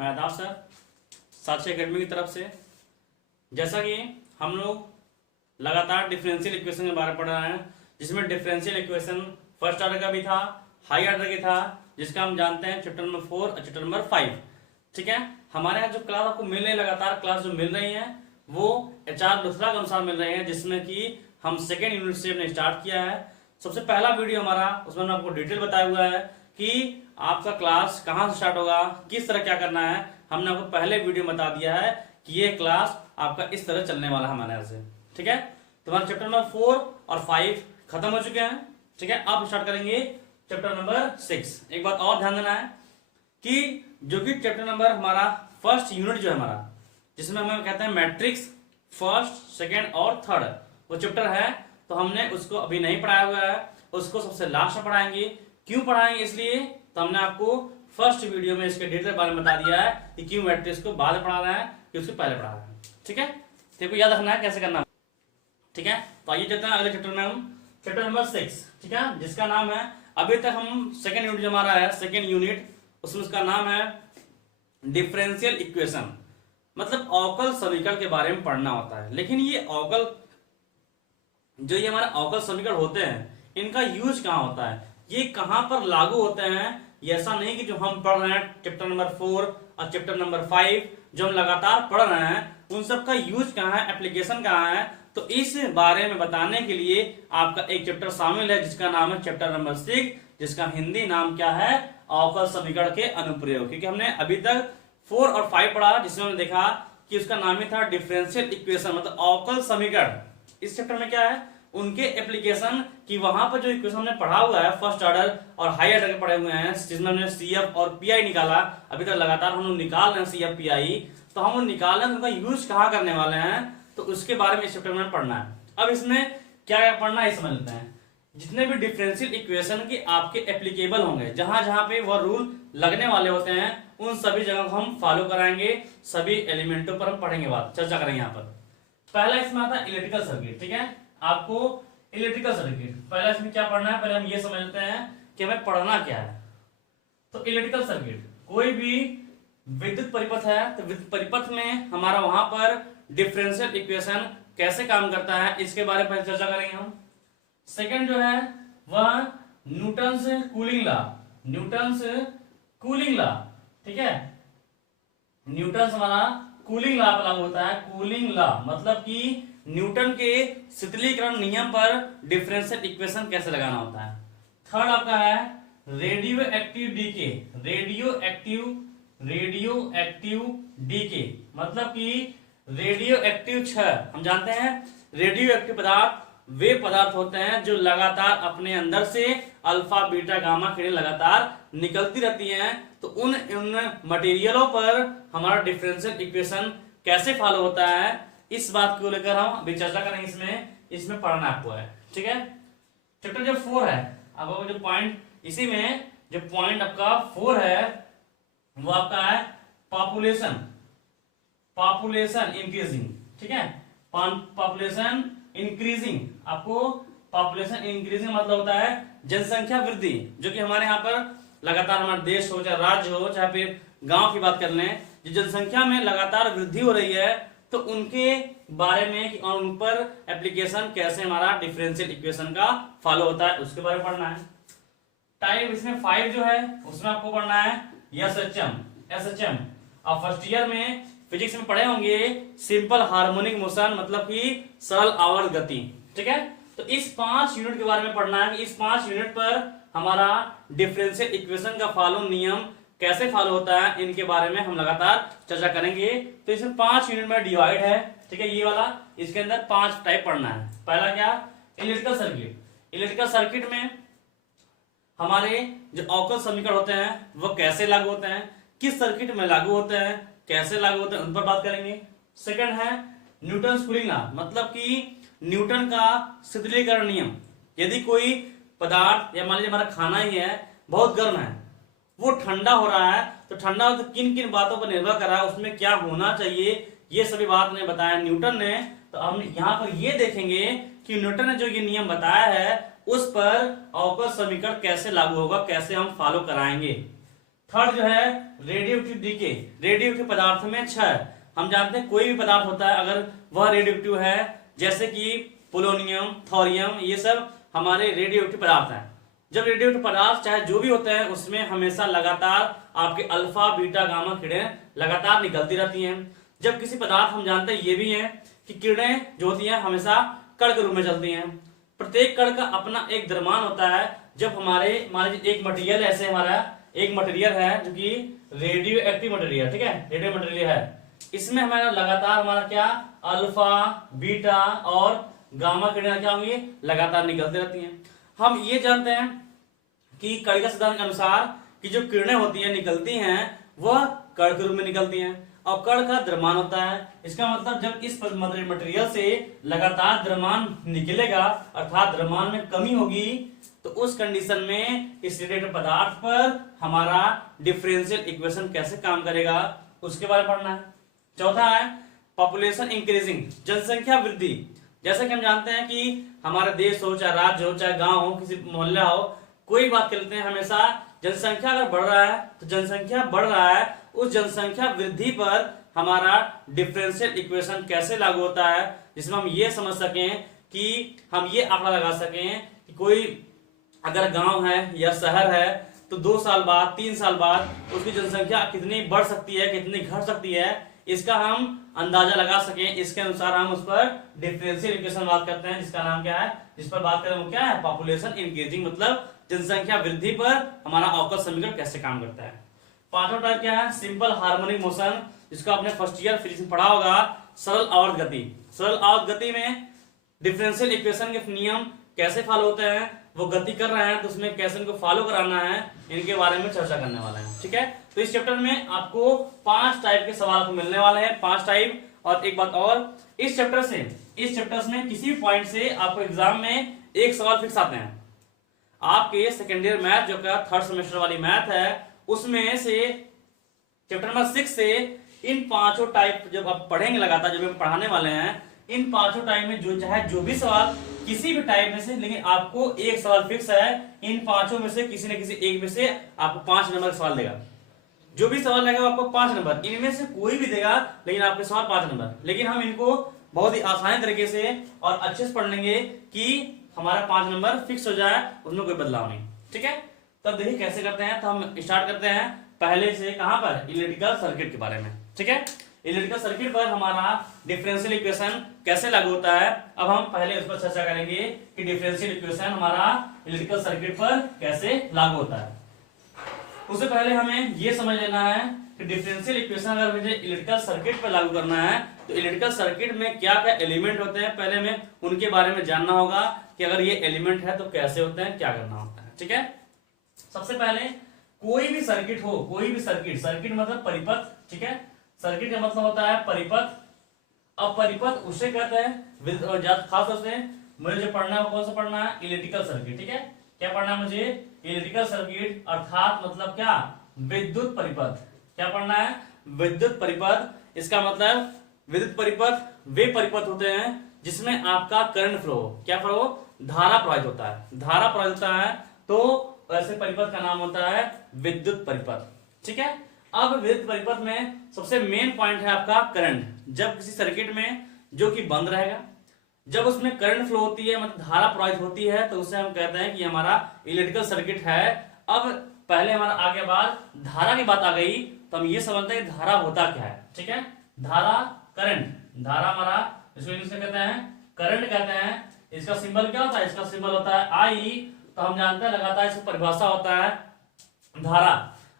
मैं आदाब सर, साक्षी एकेडमी की तरफ से। जैसा कि हम लोग लगातार डिफरेंशियल इक्वेशन के बारे में पढ़ रहे हैं, जिसमें डिफरेंशियल इक्वेशन फर्स्ट ऑर्डर का भी था, हाई ऑर्डर का था, जिसका हम जानते हैं चैप्टर नंबर 4 और चैप्टर नंबर 5। ठीक है, हमारे यहाँ जो क्लास आपको मिल रही है, लगातार क्लास जो मिल रही है वो एचआर दूसरा के अनुसार मिल रही है, जिसमें कि हम सेकेंड यूनिट से हमने स्टार्ट किया है। सबसे पहला वीडियो हमारा, उसमें हमने आपको डिटेल बताया हुआ है कि आपका क्लास कहाँ से स्टार्ट होगा, किस तरह क्या करना है। हमने आपको पहले वीडियो में बता दिया है कि ये क्लास आपका इस तरह चलने वाला है हमारे यहाँ से। ठीक है, तुम्हारा चैप्टर नंबर 4 और 5 खत्म हो चुके हैं। ठीक है, आप स्टार्ट करेंगे चैप्टर नंबर 6। एक बात और ध्यान देना है कि जो कि चैप्टर नंबर हमारा फर्स्ट यूनिट जो है हमारा, जिसमें हमें कहते हैं मैट्रिक्स फर्स्ट, सेकेंड और थर्ड, वो चैप्टर है, तो हमने उसको अभी नहीं पढ़ाया हुआ है, उसको सबसे लास्ट में पढ़ाएंगे। क्यों पढ़ाएंगे, इसलिए तो हमने आपको फर्स्ट वीडियो में इसके डिटेल बारे में बता दिया है कि क्यों मैट्रिक्स को बाद में पढ़ा रहे हैं कि उसको पहले पढ़ा रहे हैं। ठीक है, देखो याद रखना है कैसे करना है। ठीक है, तो आइए चलते हैं अगले चैप्टर में, हम चैप्टर नंबर 6, ठीक है, जिसका नाम है, अभी तक हम सेकेंड यूनिट जो हमारा है, सेकेंड यूनिट, उसमें उसका नाम है डिफरेंशियल इक्वेशन, मतलब अवकल समीकरण के बारे में पढ़ना होता है। लेकिन ये अवकल, जो ये हमारे अवकल समीकरण होते हैं, इनका यूज कहाँ होता है, ये कहाँ पर लागू होते हैं। ये ऐसा नहीं कि जो हम पढ़ रहे हैं चैप्टर नंबर 4 और चैप्टर नंबर 5 जो हम लगातार पढ़ रहे हैं, उन सब का यूज कहाँ है, एप्लीकेशन कहाँ है, तो इस बारे में बताने के लिए आपका एक चैप्टर शामिल है, जिसका नाम है चैप्टर नंबर 6, जिसका हिंदी नाम क्या है, अवकल समीकरण के अनुप्रयोग। क्योंकि हमने अभी तक 4 और 5 पढ़ा, जिसमें हमने देखा कि उसका नाम ही था डिफरेंशियल इक्वेशन, मतलब अवकल समीकरण। इस चैप्टर में क्या है, उनके एप्लीकेशन की, वहां पर जो इक्वेशन हमने पढ़ा हुआ है फर्स्ट ऑर्डर और हाई ऑर्डर के पढ़े हुए हैं, जिसमें हमने CF और PI निकाला, अभी तक लगातार हम लोग निकाल रहे हैं CF PI, तो हम निकाल रहे हैं, उनका यूज कहाँ करने वाले हैं, तो उसके बारे में इस चैप्टर में पढ़ना है। अब इसमें क्या क्या पढ़ना है समझ लेते हैं। जितने भी डिफरेंशियल इक्वेशन के आपके एप्लीकेबल होंगे, जहां जहां पे वह रूल लगने वाले होते हैं, उन सभी जगह को हम फॉलो कराएंगे, सभी एलिमेंटों पर हम पढ़ेंगे, बात चर्चा करेंगे। यहाँ पर पहला इसमें आता है इलेक्ट्रिकल सर्किट। ठीक है, आपको इलेक्ट्रिकल सर्किट पहले इसमें क्या पढ़ना है, पहले हम ये समझ लेते हैं कि हमें पढ़ना क्या है। तो इलेक्ट्रिकल सर्किट, कोई भी विद्युत परिपथ है, तो विद्युत परिपथ में हमारा वहां पर डिफरेंशियल इक्वेशन कैसे काम करता है, इसके बारे में चर्चा करेंगे हम। सेकंड जो है वह Newton's cooling law, Newton's cooling law. ठीक है, न्यूटन्स हमारा कूलिंग लॉ पर लागू होता है, कूलिंग लॉ मतलब कि न्यूटन के शीतलीकरण नियम पर डिफरेंशियल इक्वेशन कैसे लगाना होता है। थर्ड आपका है radio active decay, radio active decay मतलब कि रेडियो एक्टिव क्षय। हम जानते हैं रेडियो एक्टिव पदार्थ वे पदार्थ होते हैं जो लगातार अपने अंदर से अल्फा बीटा गामा किरणें लगातार निकलती रहती हैं, तो उन मटेरियलों पर हमारा डिफरेंशियल इक्वेशन कैसे फॉलो होता है, इस बात को लेकर हम अभी चर्चा करेंगे। इसमें पढ़ना आपको है। ठीक है, चैप्टर जो 4 है, अब जो पॉइंट, इसी में जो पॉइंट आपका 4 है वो आपका है पॉपुलेशन इंक्रीजिंग। ठीक है, पॉपुलेशन इंक्रीजिंग, आपको पॉपुलेशन इंक्रीजिंग मतलब होता है जनसंख्या वृद्धि, जो कि हमारे यहाँ पर लगातार, हमारा देश हो चाहे राज्य हो चाहे फिर गांव की बात कर लें, जो जनसंख्या में लगातार वृद्धि हो रही है, तो उनके बारे में और उन पर एप्लीकेशन कैसे हमारा डिफरेंशियल इक्वेशन का फॉलो होता है, उसके बारे में पढ़ना है। टाइप इसमें 5 जो है उसमें आपको पढ़ना है एसएचएम। आप फर्स्ट ईयर में फिजिक्स में पढ़े होंगे सिंपल हार्मोनिक मोशन, मतलब कि सरल आवर्त गति। ठीक है, तो इस 5 यूनिट के बारे में पढ़ना है कि इस 5 यूनिट पर हमारा डिफरेंशियल इक्वेशन का फॉलो नियम कैसे फॉलो होता है, इनके बारे में हम लगातार चर्चा करेंगे। तो इसमें 5 यूनिट में डिवाइड है। ठीक है, ये वाला, इसके अंदर 5 टाइप पढ़ना है। पहला क्या, इलेक्ट्रिकल सर्किट। इलेक्ट्रिकल सर्किट में हमारे जो अवकल समीकरण होते हैं वो कैसे लागू होते हैं, किस सर्किट में लागू होते हैं, कैसे लागू होते हैं, उन पर बात करेंगे। सेकंड है न्यूटन्स कूलिंग लॉ, मतलब कि न्यूटन का शीतलीकरण नियम। यदि कोई पदार्थ, या मान लीजिए हमारा खाना ही है, बहुत गर्म है, वो ठंडा हो रहा है, तो ठंडा हो तो किन किन बातों पर निर्भर कर रहा है, उसमें क्या होना चाहिए, ये सभी बात ने बताया न्यूटन ने। तो हम यहाँ पर ये देखेंगे कि न्यूटन ने जो ये नियम बताया है, उस पर अवकल समीकरण कैसे लागू होगा, कैसे हम फॉलो कराएंगे। थर्ड जो है radio active decay, radio active पदार्थ में 6। हम जानते हैं कोई भी पदार्थ होता है अगर वह रेडियो एक्टिव है, जैसे कि पोलोनियम, थोरियम, ये सब हमारे रेडियो एक्टिव पदार्थ हैं। जब रेडियो एक्टिव पदार्थ चाहे जो भी होते हैं उसमें हमेशा लगातार आपके अल्फा बीटा गामा किरणें लगातार निकलती रहती हैं। जब किसी पदार्थ हम जानते हैं ये भी है कि किरणें जो होती हैं हमेशा कण के रूप में चलती हैं। प्रत्येक कण का अपना एक द्रव्यमान होता है। जब हमारे मान लीजिए एक मटेरियल ऐसे हमारा एक मटेरियल है जो कि रेडियो एक्टिव मटेरियल, ठीक है, रेडियो मटेरियल है, इसमें हमारा लगातार हमारा क्या अल्फा बीटा और गामा किरणें क्या होंगी लगातार निकलती रहती हैं। हम ये जानते हैं कि कणिका सिद्धांत के अनुसार कि जो किरणें होती हैं निकलती हैं वह कण के रूप में निकलती हैं और कण का द्रव्यमान होता है। इसका मतलब जब इस मटेरियल से लगातार द्रव्यमान निकलेगा अर्थात द्रव्यमान में कमी होगी तो उस कंडीशन में इस रेडिएटिव पदार्थ पर हमारा डिफरेंशियल इक्वेशन कैसे काम करेगा उसके बारे में पढ़ना है। चौथा है पॉपुलेशन इंक्रीजिंग, जनसंख्या वृद्धि। जैसे कि हम जानते हैं कि हमारा देश हो चाहे राज्य हो चाहे गांव हो किसी मोहल्ला हो, कोई बात करते हैं हमेशा जनसंख्या अगर बढ़ रहा है तो जनसंख्या बढ़ रहा है, उस जनसंख्या वृद्धि पर हमारा डिफरेंशियल इक्वेशन कैसे लागू होता है, जिसमें हम ये समझ सकें कि हम ये आंकड़ा लगा सकें कि कोई अगर गांव है या शहर है तो 2 साल बाद 3 साल बाद उसकी जनसंख्या कितनी बढ़ सकती है कितनी घट सकती है, इसका हम अंदाजा लगा सकें। इसके अनुसार हम उस पर डिफरेंशियल इक्वेशन बात करते हैं, जिसका नाम क्या है, जिस पर बात करें वो क्या है, पॉपुलेशन इंक्रीजिंग, मतलब जनसंख्या वृद्धि पर हमारा अवकल समीकरण कैसे काम करता है। पांचवा टाइप क्या है, सिंपल हार्मोनिक मोशन, जिसको आपने फर्स्ट ईयर फिजिक्स में पढ़ा होगा। सरल आवर्त गति, सरल आवर्त गति में डिफरेंशियल इक्वेशन के नियम कैसे फॉलो होते हैं, वो गति कर रहे हैं तो उसमें कैसे इनको फॉलो कराना है, इनके बारे में चर्चा करने वाले हैं। ठीक है, तो इस चैप्टर में आपको 5 टाइप के सवाल को मिलने वाले हैं, 5 टाइप। और एक बात और, इस चैप्टर में किसी भी पॉइंट से आपको एग्जाम में एक सवाल फिक्स आते हैं। आपके सेकेंड ईयर मैथ जो का 3rd सेमेस्टर वाली मैथ है उसमें से चैप्टर नंबर 6 से इन 5 टाइप जब आप पढ़ेंगे लगातार, जब हम पढ़ाने वाले हैं, इन 5 टाइप में जो चाहे जो भी सवाल किसी भी टाइप में से, लेकिन आपको एक सवाल फिक्स है, इन 5 में से किसी न किसी एक में से आपको 5 नंबर का सवाल देगा। जो भी सवाल लगेगा आपको 5 नंबर, इनमें से कोई भी देगा लेकिन आपके सवाल 5 नंबर। लेकिन हम इनको बहुत ही आसानी तरीके से और अच्छे से पढ़ लेंगे कि हमारा 5 नंबर फिक्स हो जाए, उसमें कोई बदलाव नहीं। ठीक है, तब देखिए कैसे करते हैं। तो हम स्टार्ट करते हैं पहले से, कहां पर, इलेक्ट्रिकल सर्किट के बारे में। ठीक है, इलेक्ट्रिकल सर्किट पर हमारा डिफरेंशियल इक्वेशन कैसे लागू होता है, अब हम पहले उस पर चर्चा करेंगे कि डिफरेंशियल इक्वेशन हमारा इलेक्ट्रिकल सर्किट पर कैसे लागू होता है। उससे पहले हमें यह समझ लेना है कि डिफरेंशियल इक्वेशन अगर मुझे इलेक्ट्रिकल सर्किट पर लागू करना है तो इलेक्ट्रिकल सर्किट में क्या क्या एलिमेंट होते हैं, पहले हमें उनके बारे में जानना होगा कि अगर ये एलिमेंट है तो कैसे होते हैं, क्या करना होता है। ठीक है, सबसे पहले कोई भी सर्किट हो, कोई भी सर्किट, सर्किट मतलब परिपथ। ठीक है, सर्किट का मतलब होता है परिपथ। अब परिपथ उसे कहते हैं, खास तौर से मुझे जो पढ़ना है कौन सा पढ़ना है, इलेक्ट्रिकल सर्किट। ठीक है, क्या पढ़ना है मुझे, इलेक्ट्रिकल सर्किट, अर्थात मतलब क्या, विद्युत परिपथ। क्या पढ़ना है, विद्युत परिपथ। इसका मतलब विद्युत परिपथ वे परिपथ होते हैं जिसमें आपका करंट फ्लो, क्या फ्लो, धारा प्रवाहित होता है, धारा प्रवाहित होता है, तो ऐसे परिपथ का नाम होता है विद्युत परिपथ। ठीक है, अब विद्युत परिपथ में सबसे मेन पॉइंट है आपका करंट। जब किसी सर्किट में जो कि बंद रहेगा, जब उसमें करंट फ्लो होती है मतलब धारा प्रवाहित होती है, तो उसे हम कहते हैं कि हमारा इलेक्ट्रिकल सर्किट है। अब पहले हमारा आगे बाद धारा की बात आ गई तो हम ये समझते हैं कि धारा होता क्या है। ठीक है, धारा, करंट, धारा हमारा इसको इंग्लिश में कहते हैं करंट कहते हैं। इसका सिंबल क्या होता है, इसका सिंबल होता है आई। तो हम जानते हैं लगातार इसकी परिभाषा होता है धारा,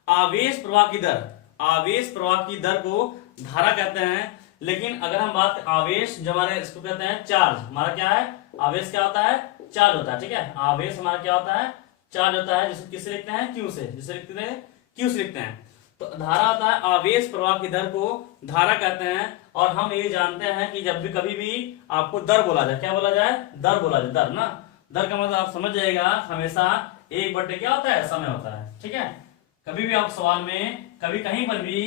आवेश प्रवाह की दर, आवेश प्रवाह की दर को धारा कहते हैं। लेकिन अगर हम बात आवेश, जो हमारे इसको कहते हैं चार्ज, हमारा क्या है, आवेश क्या होता है, चार्ज होता है। ठीक है, आवेश हमारा क्या होता है, चार्ज होता है, जिसको किससे लिखते हैं, क्यू से, जिससे लिखते हैं क्यू से लिखते हैं। तो धारा होता है आवेश प्रवाह की दर को धारा कहते हैं। और हम ये जानते हैं कि जब भी कभी भी आपको दर बोला जाए, क्या बोला जाए, दर बोला जाए, दर ना, दर का मतलब आप समझ जाएगा हमेशा 1/, क्या होता है, समय होता है। ठीक है, कभी भी आप सवाल में कभी कहीं पर भी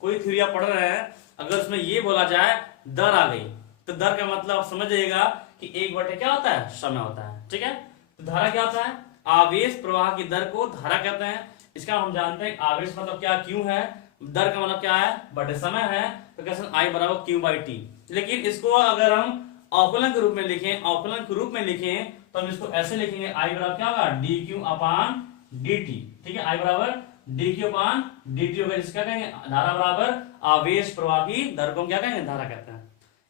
कोई थ्योरी आप पढ़ रहे हैं, अगर उसमें ये बोला जाए दर आ गई तो दर का मतलब आप समझ जाइएगा कि 1/, क्या होता है, समय होता है। ठीक है, तो धारा क्या होता है, आवेश प्रवाह की दर को धारा कहते हैं। इसका हम जानते हैं आवेश मतलब क्या, क्यू है, दर का मतलब क्या है, बटे समय है, तो कैसे आई बराबर क्यू बाई टी। लेकिन इसको अगर हम अवकलन के रूप में लिखें, अवकलन के रूप में लिखें तो हम इसको ऐसे लिखेंगे, आई बराबर क्या होगा, डी क्यू अपान डी टी। ठीक है, आई बराबर डी क्यू अपान डी टी होगा, जिसका कहेंगे धारा बराबर आवेश प्रवाह की दर को हम क्या कहेंगे, धारा कहते हैं।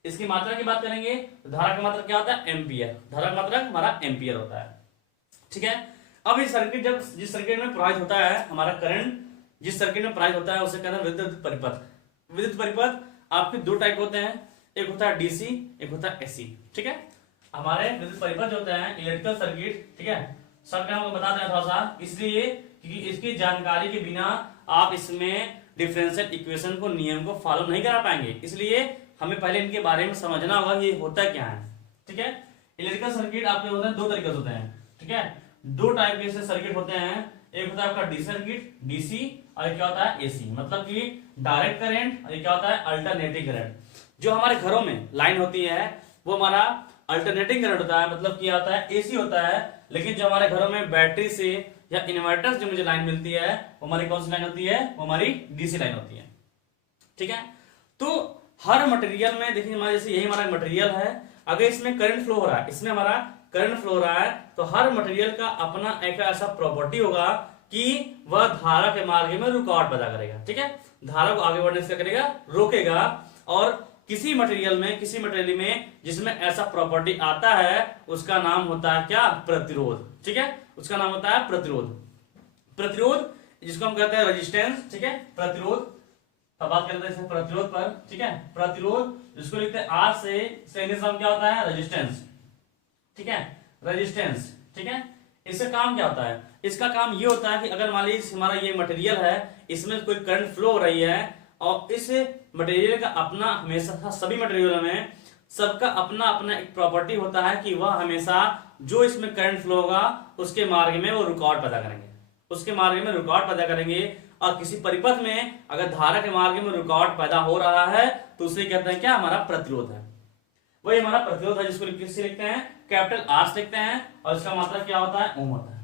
इसकी मात्रा की बात करेंगे तो धारा का मात्रा क्या होता है, एम्पियर। धारा का मात्रा हमारा एम्पियर होता है। ठीक है, अब ये सर्किट जब जिस सर्किट में प्रवाहित होता है हमारा करंट, जिस सर्किट में प्रवाहित होता है उसे कहते हैं विद्युत परिपथ। विद्युत परिपथ आपके दो टाइप होते हैं, एक होता है डीसी, एक होता है एसी। ठीक है, हमारे विद्युत परिपथ जो होते हैं इलेक्ट्रिकल सर्किट, ठीक है, सब मैं आपको बता दें थोड़ा सा, इसलिए क्योंकि इसकी जानकारी के बिना आप इसमें डिफरेंशियल इक्वेशन को, नियम को फॉलो नहीं करा पाएंगे। इसलिए हमें पहले इनके बारे में समझना होगा कि ये होता क्या है। ठीक है, इलेक्ट्रिकल सर्किट आपके होते हैं दो तरीके से होते हैं। ठीक है, दो टाइप के सर्किट होते हैं, एक होता है आपका डीसी सर्किट, डीसी, और एक क्या होता है एसी, मतलब कि डायरेक्ट करंट, और एक क्या होता है अल्टरनेटिंग करंट। जो हमारे घरों में लाइन होती है वो हमारा अल्टरनेटिंग करंट होता है, मतलब क्या होता है एसी होता है। लेकिन जो हमारे घरों में बैटरी से या इन्वर्टर से मुझे लाइन मिलती है वो हमारी कौन सी लाइन होती है, वो हमारी डीसी लाइन होती है। ठीक है, तो हर मटेरियल में देखिए हमारे जैसे यही हमारा मटेरियल है, अगर इसमें करंट फ्लो हो रहा है, इसमें हमारा करंट फ्लो हो रहा है, तो हर मटेरियल का अपना एक ऐसा प्रॉपर्टी होगा कि वह धारा के मार्ग में रुकावट पैदा करेगा। ठीक है, धारा को आगे बढ़ने से करेगा, रोकेगा। और किसी मटेरियल में जिसमें ऐसा प्रॉपर्टी आता है उसका नाम होता है क्या, प्रतिरोध। ठीक है, उसका नाम होता है प्रतिरोध। प्रतिरोध जिसको हम कहते हैं रेजिस्टेंस। ठीक है, प्रतिरोध, अब बात करते हैं प्रतिरोध पर। ठीक है, प्रतिरोध जिसको लिखते हैं आर से क्या होता है, रेजिस्टेंस। ठीक है, रेजिस्टेंस। ठीक है, इसका काम क्या होता है, इसका काम ये होता है कि अगर मान लीजिए हमारा ये मटेरियल है, इसमें कोई करंट फ्लो हो रही है, और इस मटेरियल का अपना हमेशा, सभी मटेरियल में सबका अपना अपना एक प्रॉपर्टी होता है कि वह हमेशा जो इसमें करंट फ्लो होगा उसके मार्ग में वो रुकावट पैदा करेंगे, उसके मार्ग में रुकावट पैदा करेंगे। और किसी परिपथ में अगर धारा के मार्ग में रुकावट पैदा हो रहा है तो उसे कहते हैं क्या, हमारा प्रतिरोध है। वही हमारा प्रतिरोध है, जिसको किससे लिखते हैं, कैपिटल आर से लिखते हैं, और इसका मात्रा क्या होता है, ओम होता है।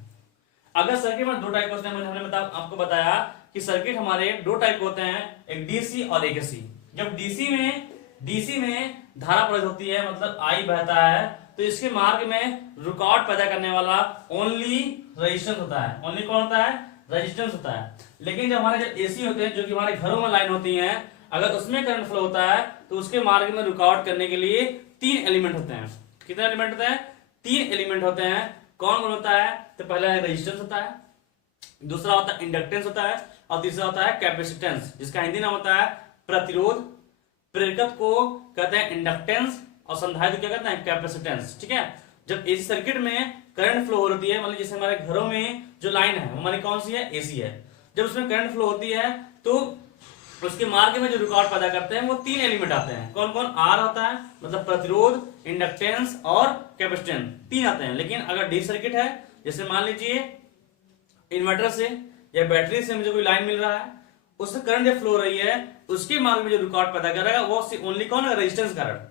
अगर सर्किट में दो टाइप होते हैं, हमने आपको बताया कि सर्किट हमारे दो टाइप होते हैं, एक डीसी और एक एसी। जब डीसी में धारा प्रवाहित होती है, मतलब आई बहता है, तो इसके मार्ग में रुकावट पैदा करने वाला ओनली रेजिस्टेंस होता है। ओनली कौन होता है, रेजिस्टेंस होता है। लेकिन जब हमारे जब एसी होते हैं, जो कि हमारे घरों में लाइन होती है, अगर उसमें करंट फ्लो होता है तो उसके मार्ग में रुकावट करने के लिए तीन एलिमेंट होते हैं। कितने एलिमेंट होते हैं, तीन एलिमेंट होते हैं। कौन कौन होता है, तो पहला है रेजिस्टेंस होता है, दूसरा होता है इंडक्टेंस होता है, और तीसरा होता है कैपेसिटेंस, जिसका हिंदी नाम होता है प्रतिरोध। प्रेरकत्व को कहते हैं इंडक्टेंस, और संधारित्र को क्या कहते हैं, कैपेसिटेंस। ठीक है, जब एसी सर्किट में करंट फ्लो होती है, मतलब जैसे हमारे घरों में जो लाइन है वो हमारी कौन सी है, एसी है, जब उसमें करंट फ्लो होती है तो उसके मार्ग में जो रुकावट पैदा करते हैं वो तीन एलिमेंट आते हैं। कौन कौन, आर होता है, मतलब प्रतिरोध, इंडक्टेंस और कैपेसिटेंस, तीन आते हैं। लेकिन अगर डी सर्किट है, जैसे मान लीजिए इन्वर्टर से या बैटरी से मुझे कोई लाइन मिल रहा है, उससे करंट जब फ्लो हो रही है, उसके मार्ग में जो रुकावट पैदा करेगा वो ओनली कौन है, रेजिस्टेंस कारण।